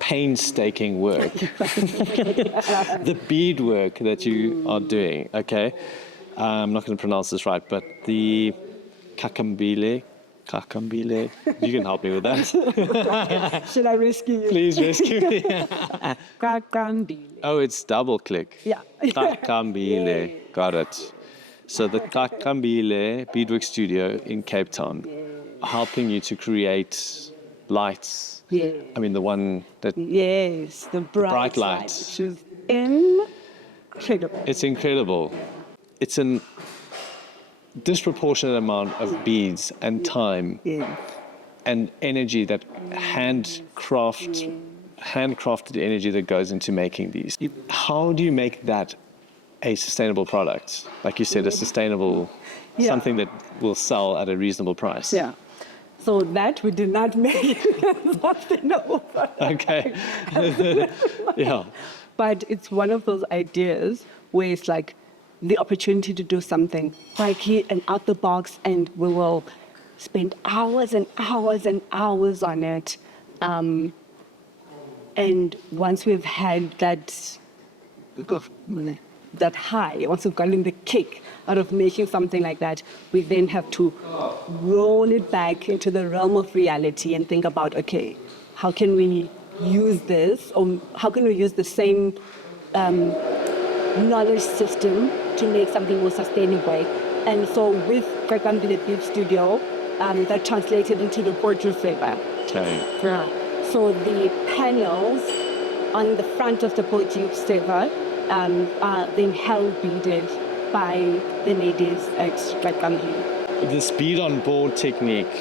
painstaking work, the beadwork that you are doing, okay? I'm not going to pronounce this right, but the kakambile, you can help me with that. Should I rescue you? Please rescue me. Kakambile. Oh, it's double click. Yeah. Kakambile, got it. So the Kakambile Beadwork Studio in Cape Town, helping you to create lights. Yeah. I mean, the one that... Yes, the bright light. Which is incredible. It's incredible. It's a disproportionate amount of beads and time and energy that handcrafted energy that goes into making these. How do you make that a sustainable product? Like you said, a sustainable, something that will sell at a reasonable price. Yeah. So that we did not make sustainable product. Okay. Yeah. But it's one of those ideas where it's like the opportunity to do something wacky and out the box, and we will spend hours and hours and hours on it. And once we've had that high, once we've gotten the kick out of making something like that, we then have to roll it back into the realm of reality and think about, okay, how can we use this, or how can we use the same knowledge system to make something more sustainable? And so with Kakambile Bead Studio, that translated into the portrait flavor. Okay. Yeah. So the panels on the front of the portrait flavor are then hand beaded by the ladies at Kakambile. This bead on board technique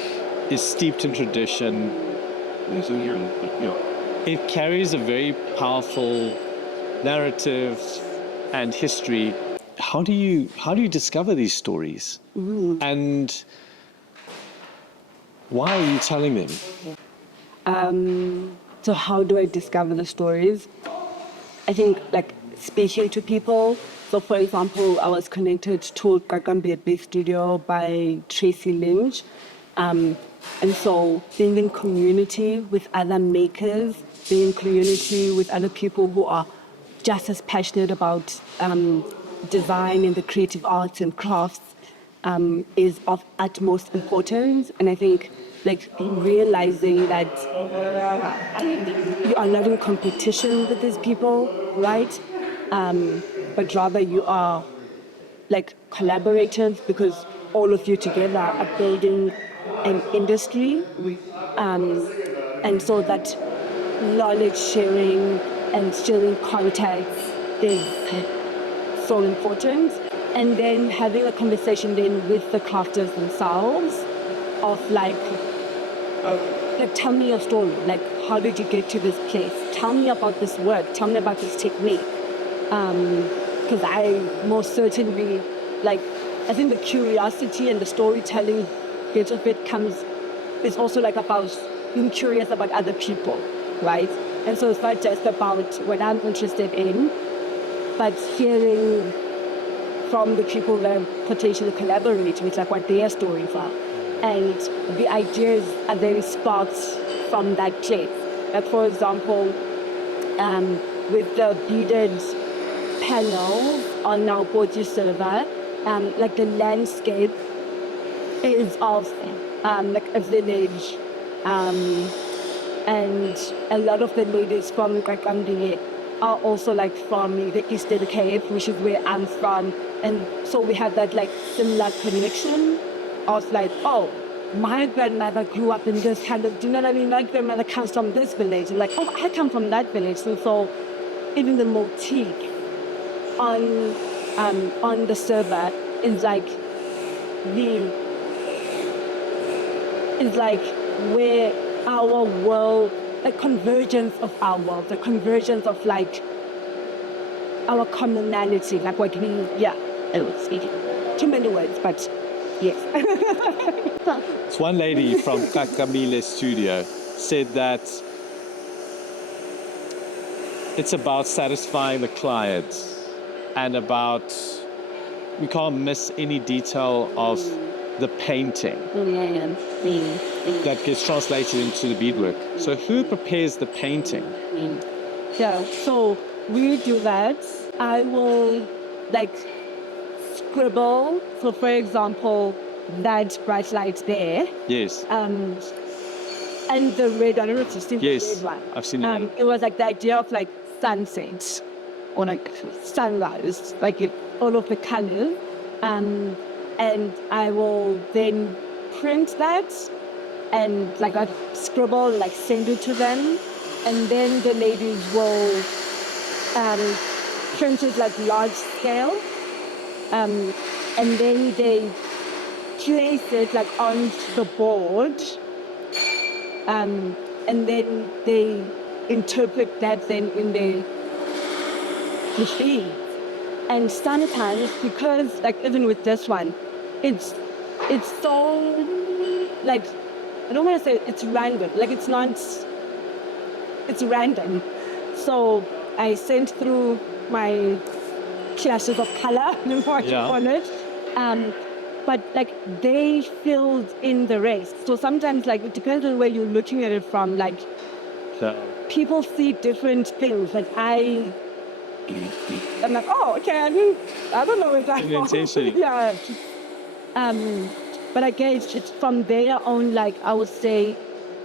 is steeped in tradition. It carries a very powerful narrative and history. How do you discover these stories? And why are you telling them? So how do I discover the stories? I think like speaking to people. So for example, I was connected to Kakambile Bead Studio by Tracy Lynch. And so being in community with other makers, being in community with other people who are just as passionate about design and the creative arts and crafts is of utmost importance. And I think like realizing that you are not in competition with these people, right? But rather you are like collaborators, because all of you together are building an industry. And so that knowledge sharing and sharing contacts is so important. And then having a conversation then with the crafters themselves of like tell me your story. Like, how did you get to this place? Tell me about this work. Tell me about this technique. Because I most certainly, like, I think the curiosity and the storytelling bit of it it's also like about being curious about other people, right? And so it's not just about what I'm interested in, but hearing from the people that I'm potentially collaborating with, like what their stories are. and the ideas are then sparked from that place. Like for example, with the beaded panels on our Boji server, like the landscape is of like a village, and a lot of the ladies from Kakamdi are also like from the Eastern Cape, which is where I'm from, and so we have that like similar connection of like, oh, my grandmother grew up in this kind of, do you know what I mean? My grandmother comes from this village, and like, oh, I come from that village, and so even the motif on the server is like where our world, the convergence of our world, the convergence of like our commonality, like what we, too many words, but yes. It's one lady from Kakamile's studio said that it's about satisfying the client and about, we can't miss any detail of the painting that gets translated into the beadwork. So who prepares the painting? Yeah, so we do that. I will like scribble. So for example, that bright light there. Yes. And the red, I don't know if you've seen the red one. I've seen it. It was like the idea of like sunset or like sunrise, like all of the colors. And I will then print that and like I scribble, like send it to them. And then the ladies will print it like large scale. And then they place it like on the board. And then they interpret that then in the machine. And sometimes, because like even with this one, it's so like, I don't want to say it's random, like it's random. So I sent through my classes of color, on it. But like they filled in the rest. So sometimes like it depends on where you're looking at it from. Like people see different things. Like I'm like, oh, okay, I don't know if that's yeah. But I guess it's from their own, like I would say,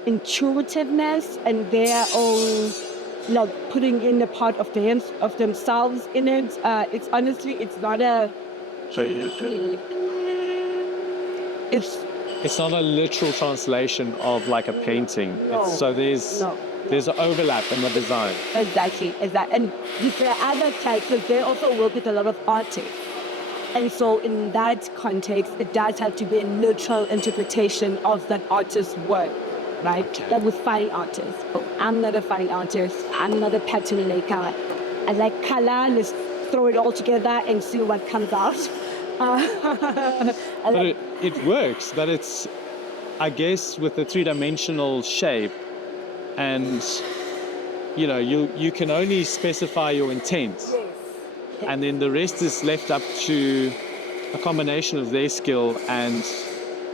intuitiveness and their own, like putting in a part of themselves in it. It's honestly, it's not a. It's not a literal translation of like a painting. No, so there's an overlap in the design. Exactly. And there are other types, because they also work with a lot of artists. And so in that context, it does have to be a literal interpretation of that artist's work, right? Okay. Like with fine artists. I'm not a fine artist. I'm not a pattern maker. I like color. Let's throw it all together and see what comes out. But it works, but it's, I guess, with the three-dimensional shape, and you can only specify your intent. Yes. And then the rest is left up to a combination of their skill and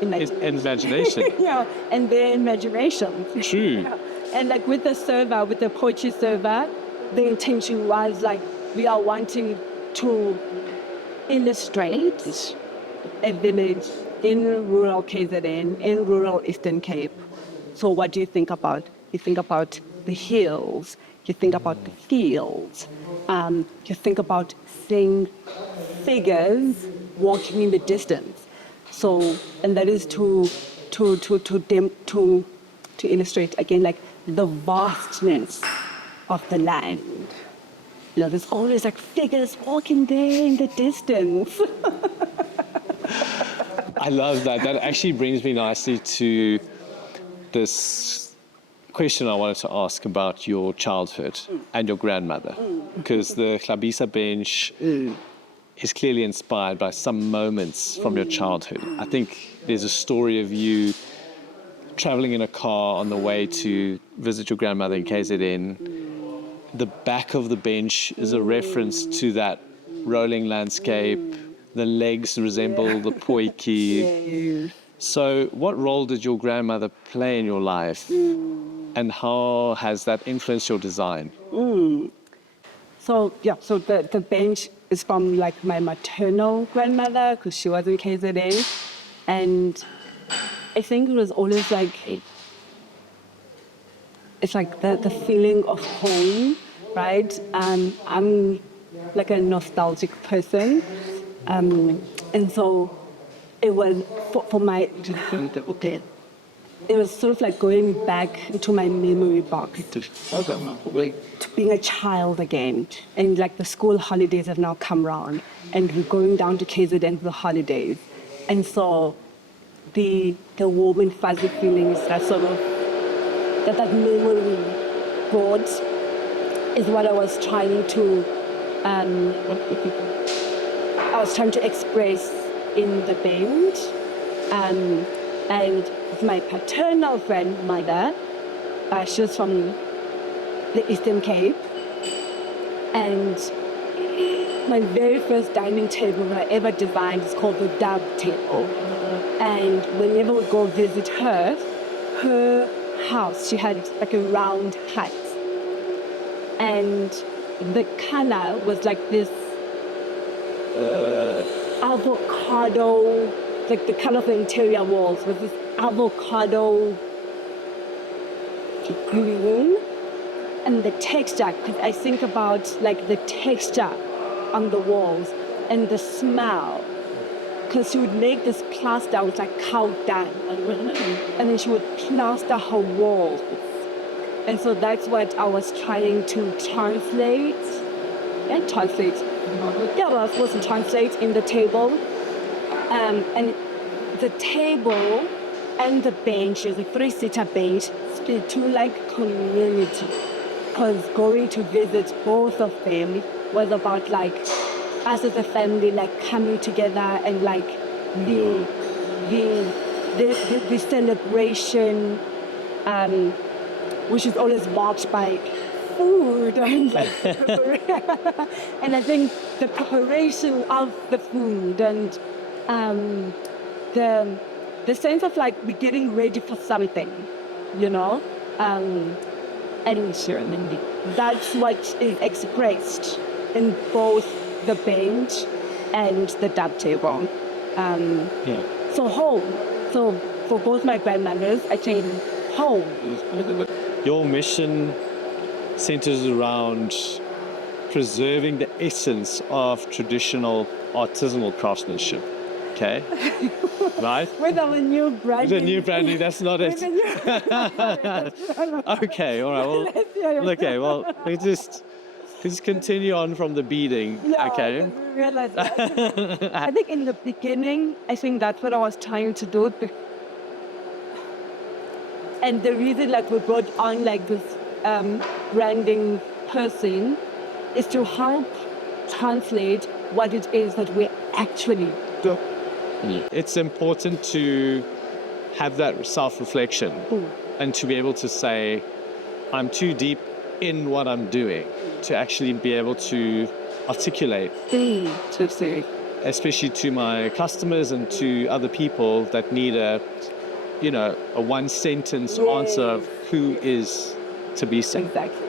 imagination. Yeah, and their imagination. True. Yeah. And like with the server, with the poetry server, the intention was like we are wanting to illustrate a village in rural KZN, in rural Eastern Cape. So what do you think about? You think about the hills, you think about the fields, you think about seeing figures walking in the distance. So, and that is to illustrate again like the vastness of the land. There's always like figures walking there in the distance. I love that. That actually brings me nicely to this question I wanted to ask about your childhood and your grandmother. Because the Thabisa bench is clearly inspired by some moments from your childhood. I think there's a story of you traveling in a car on the way to visit your grandmother in KZN. The back of the bench is a reference to that rolling landscape. The legs resemble the poiki. So what role did your grandmother play in your life? And how has that influenced your design? So the bench is from like my maternal grandmother because she was in KZN, and I think it was always like it's like the feeling of home, right? I'm like a nostalgic person, and so it was for my. It was sort of like going back into my memory box to being a child again. And like the school holidays have now come round and we're going down to KZN for the holidays. And so the warm and fuzzy feelings that sort of, that memory brought is what I was trying to, express in the band. And my paternal grandmother, she was from the Eastern Cape, and my very first dining table that I ever designed is called the dub table. And whenever we go visit her house, she had like a round hut, and the color was like this avocado. Like the color of the interior walls was this avocado green, and the texture, because I think about like the texture on the walls and the smell, because she would make this plaster with like cow dung, and then she would plaster her walls, and so that's what I was trying to translate. Yeah, well, I was supposed to translate in the table. And the table and the bench is a 3-seater bench split to like community. Because going to visit both of them was about like us as a family like coming together and like the celebration, which is always marked by food and like and I think the preparation of the food and the sense of like we're getting ready for something, you know, and that's what is expressed in both the bench and the dub table. So home. So for both my grandmothers, I think home. Your mission centers around preserving the essence of traditional artisanal craftsmanship. Okay, right? With our new branding. The new branding, that's not it. Okay, all right. Well, okay, well, we just continue on from the beading. Yeah, okay. I realized that. I think in the beginning, I think that's what I was trying to do. And the reason like we brought on like this branding person is to help translate what it is that we actually do. It's important to have that self-reflection and to be able to say, I'm too deep in what I'm doing to actually be able to articulate, especially to my customers and to other people that need a one-sentence answer of who is Thabisa. Exactly.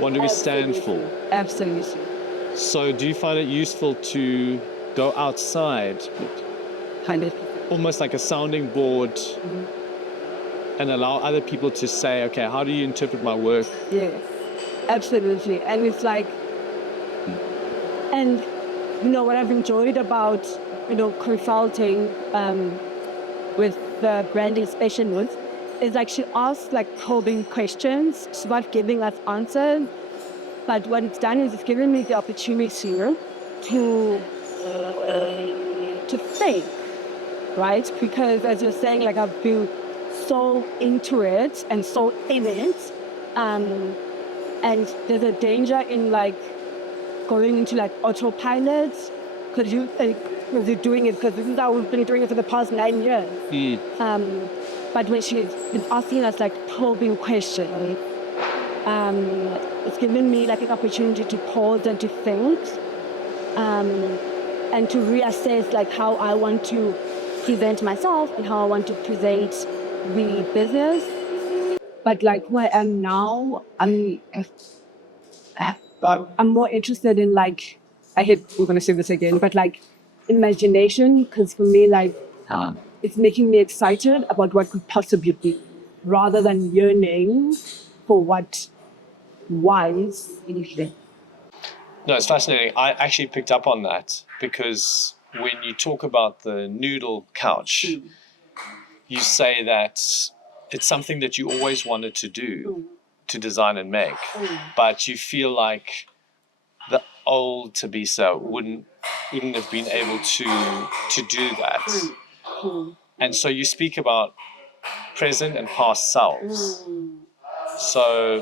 What do we stand for? Absolutely. So do you find it useful to go outside, almost like a sounding board, and allow other people to say, okay, how do you interpret my work? Yes, absolutely. And it's like, and what I've enjoyed about, consulting with the branding specialist is like she asks like probing questions. She's not giving us answers, but what it's done is it's given me the opportunity to think, right? Because as you're saying, like I've been so into it and so in it, and there's a danger in like going into like autopilot because you're doing it because this is how we've been doing it for the past 9 years. But when she's been asking us like probing questions, it's given me like an opportunity to pause and to think, and to reassess like how I want to present myself and how I want to present the business. But like who I am now, I'm more interested in like, I hate we're gonna say this again, but like imagination, because for me like it's making me excited about what could possibly be, rather than yearning for what was initially. No, it's fascinating. I actually picked up on that because when you talk about the noodle couch, you say that it's something that you always wanted to do, to design and make, but you feel like the old Thabisa wouldn't have been able to do that. And so you speak about present and past selves. So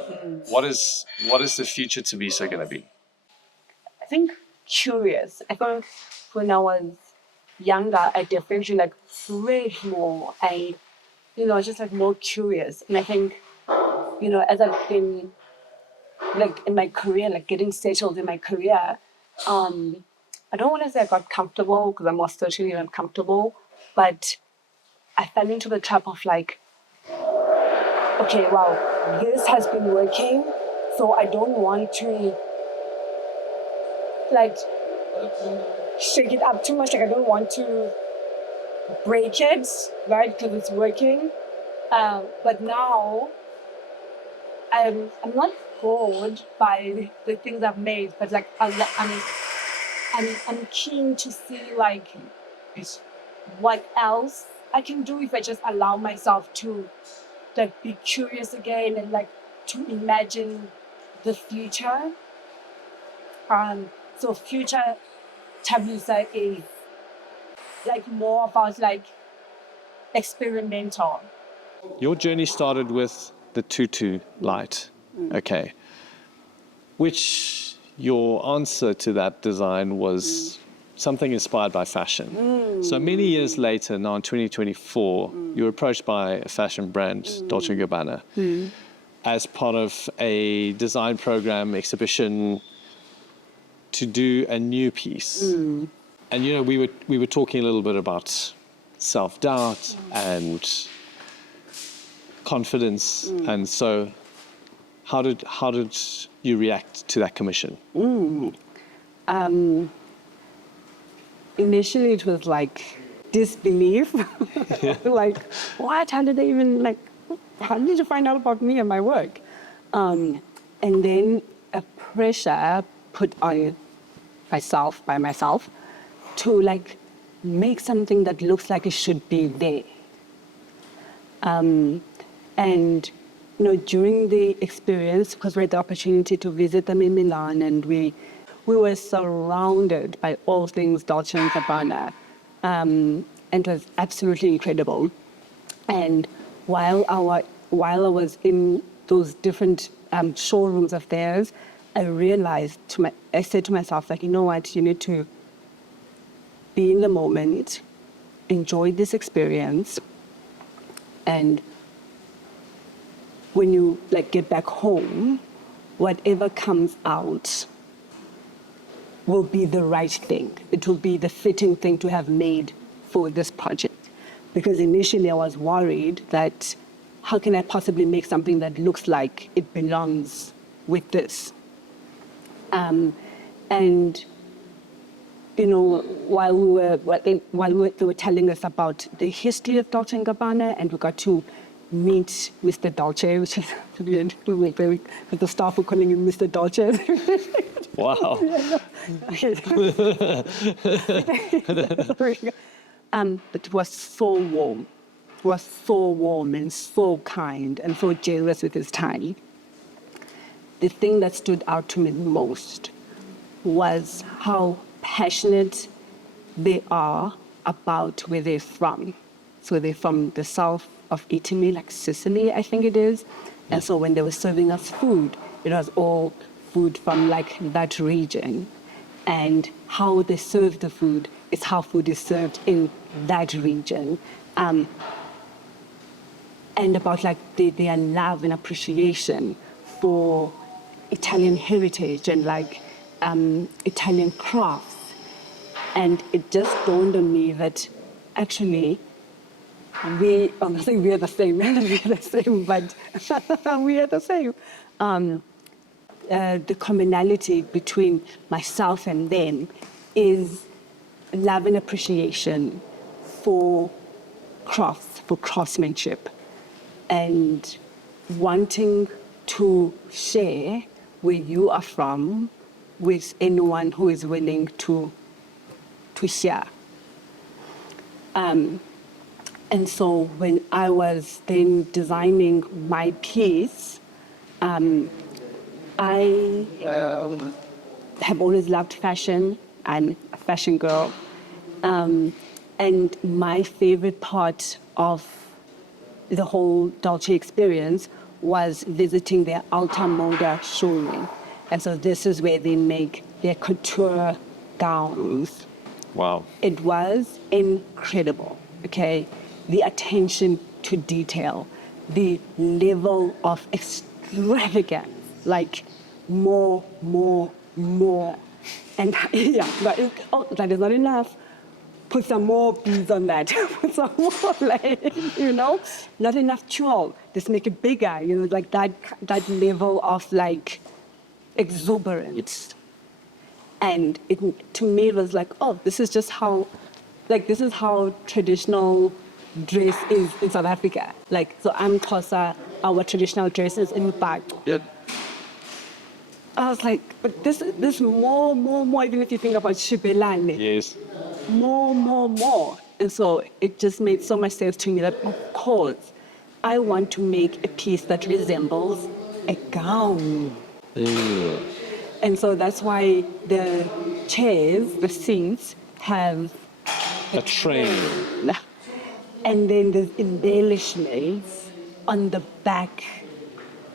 what is the future Thabisa going to be? I think curious. I think when I was younger, I definitely like read more. Just like more curious. And I think, as I've been like in my career, like getting settled in my career, I don't want to say I got comfortable because I'm most certainly uncomfortable, but I fell into the trap of like, okay, wow, this has been working, so I don't want to like shake it up too much. Like I don't want to break it, right? Because it's working. But now I'm not bored by the things I've made, but like I'm keen to see like what else I can do if I just allow myself to like be curious again and like to imagine the future. So future Thabisa is like more about like experimental. Your journey started with the Tutu light. Okay. Which your answer to that design was something inspired by fashion. So many years later, now in 2024, you were approached by a fashion brand, Dolce Gabbana, as part of a design program exhibition to do a new piece. And we were talking a little bit about self-doubt and confidence, and so how did you react to that commission? Initially, it was like disbelief. Like, what? How did they even like? How did you find out about me and my work? And then a pressure put on by myself, to like make something that looks like it should be there. And during the experience, because we had the opportunity to visit them in Milan, and we were surrounded by all things Dolce and Gabbana, and it was absolutely incredible. And while I was in those different showrooms of theirs, I said to myself, like, you know what, you need to be in the moment, enjoy this experience, and when you like get back home, whatever comes out will be the right thing. It will be the fitting thing to have made for this project. Because initially I was worried that how can I possibly make something that looks like it belongs with this? And while they were telling us about the history of Dolce and Gabbana, and we got to meet Mr. Dolce, which is with the staff were calling him Mr. Dolce. Wow. But it was so warm. It was so warm and so kind and so generous with his time. The thing that stood out to me most was how passionate they are about where they're from. So they're from the south of Italy, like Sicily, I think it is. And so when they were serving us food, it was all food from like that region. And how they serve the food is how food is served in that region. And about like their love and appreciation for Italian heritage and like Italian crafts. And it just dawned on me that Actually, I think we are the same. We are the same, but we are the same. The commonality between myself and them is love and appreciation for crafts, for craftsmanship, and wanting to share where you are from with anyone who is willing to share. And so when I was then designing my piece, I have always loved fashion. I'm a fashion girl. And my favorite part of the whole Dolce experience was visiting their Alta Moda showroom. And so this is where they make their couture gowns. Wow. It was incredible, okay? The attention to detail, the level of extravagance, like more. And yeah, but that is not enough. Put some more beads on that. Put some more, like, not enough tulle. Just make it bigger, like that level of like exuberance. And to me, it was like, oh, this is how traditional dress is in South Africa. Like, so I'm Xhosa, our traditional dress is in back. Yep. I was like, but this more, even if you think about Shibelane. Yes. More. And so it just made so much sense to me that, of course, I want to make a piece that resembles a gown. Ew. And so that's why the chairs, the seats, have A train. And then there's embellishments on the back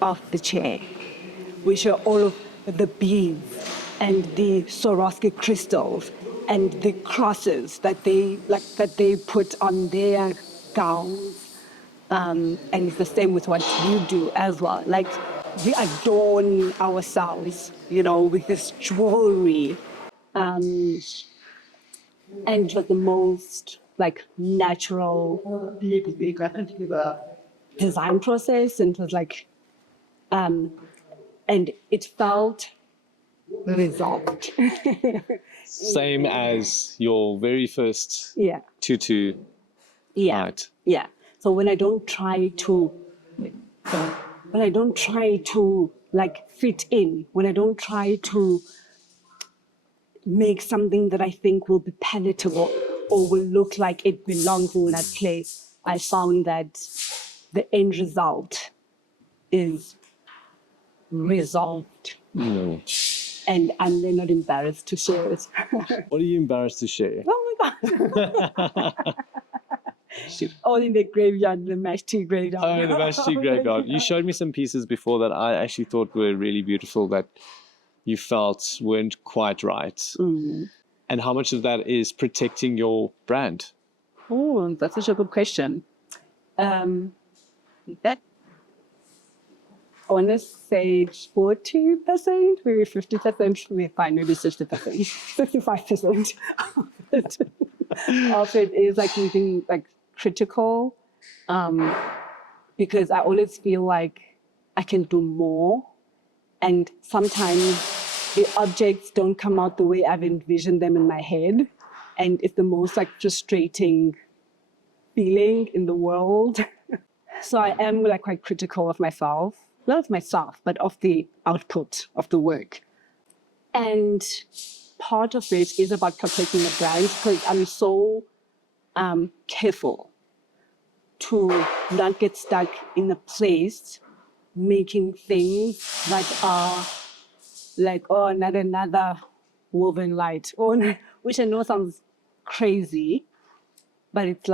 of the chair, which are all of the beads and the Swarovski crystals and the crosses that they put on their gowns. And it's the same with what you do as well. Like, we adorn ourselves, with this jewelry. And it was the most natural design process, and it was and it felt resolved. Same as your very first Yeah. Tutu art. Yeah. So when I don't try to fit in, when I don't try to make something that I think will be palatable or will look like it belongs in that place, I found that the end result is resolved. No. And I'm then not embarrassed to share it. What are you embarrassed to share? Oh my God. All in the graveyard, the mashed tea graveyard. Oh, the mashed tea graveyard. You showed me some pieces before that I actually thought were really beautiful that you felt weren't quite right. Mm-hmm. And how much of that is protecting your brand? Oh, that's such a good question. That I want to say 40%, maybe 50%, we're fine, maybe 60%, 55% of it is something critical, because I always feel like I can do more, and sometimes the objects don't come out the way I've envisioned them in my head, and it's the most frustrating feeling in the world. So I am quite critical of myself. Not of myself, but of the output of the work. And part of it is about protecting the brand, because I'm so careful to not get stuck in a place making things that are not another woven light, which I know sounds crazy, but it's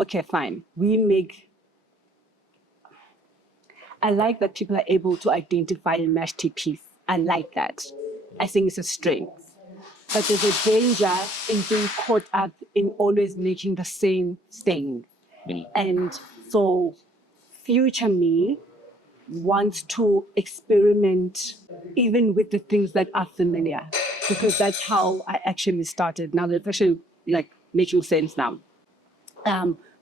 okay, fine. I like that people are able to identify a mashed tea piece. I like that. I think it's a strength. But there's a danger in being caught up in always making the same thing. And so future me wants to experiment even with the things that are familiar, because that's how I actually started. Now that's actually making sense now.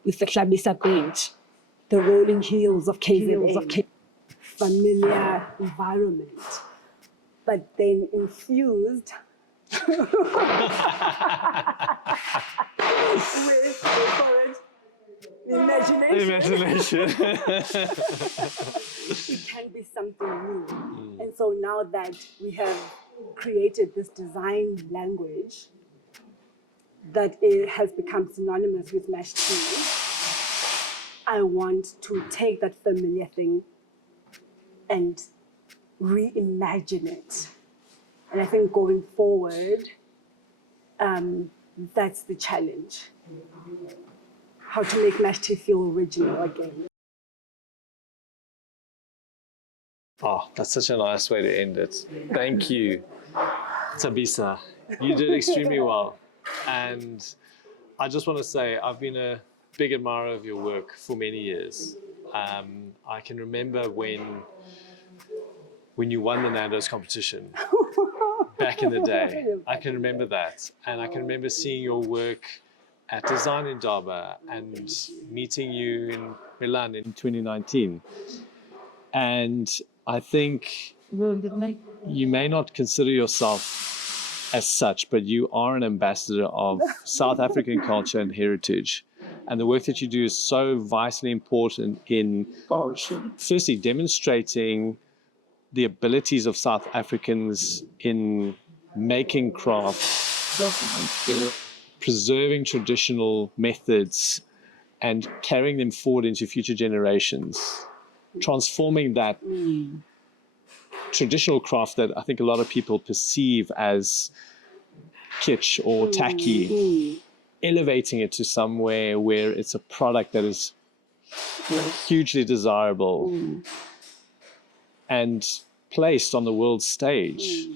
with the Thabisa bench, the rolling hills of KZN, familiar environment, but then infused with imagination. It can be something new. And so now that we have created this design language that it has become synonymous with mashed tea, I want to take that familiar thing and reimagine it. And I think going forward, that's the challenge. How to make mashed tea feel original again. Oh, that's such a nice way to end it. Thank you, Thabisa. You did extremely well. And I just want to say, I've been a big admirer of your work for many years. I can remember when you won the Nando's competition back in the day. I can remember that. And I can remember seeing your work at Design in Indaba and meeting you in Milan in 2019. And I think you may not consider yourself as such, but you are an ambassador of South African culture and heritage. And the work that you do is so vitally important in, firstly, demonstrating the abilities of South Africans in making craft, preserving traditional methods, and carrying them forward into future generations, transforming that traditional craft that I think a lot of people perceive as kitsch or tacky, elevating it to somewhere where it's a product that is hugely desirable and placed on the world stage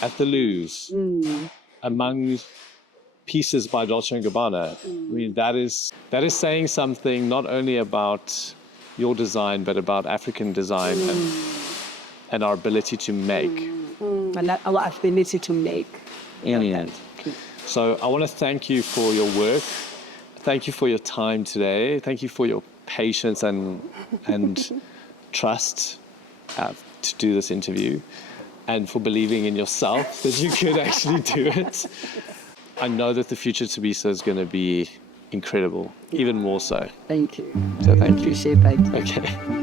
at the Louvre among pieces by Dolce Gabbana. I mean, that is saying something not only about your design, but about African design and our ability to make. And our ability to make. So I want to thank you for your work. Thank you for your time today. Thank you for your patience and trust to do this interview, and for believing in yourself that you could actually do it. I know that the future of Thabisa is going to be incredible, even more so. Thank you. So thank you. Appreciate that. Okay.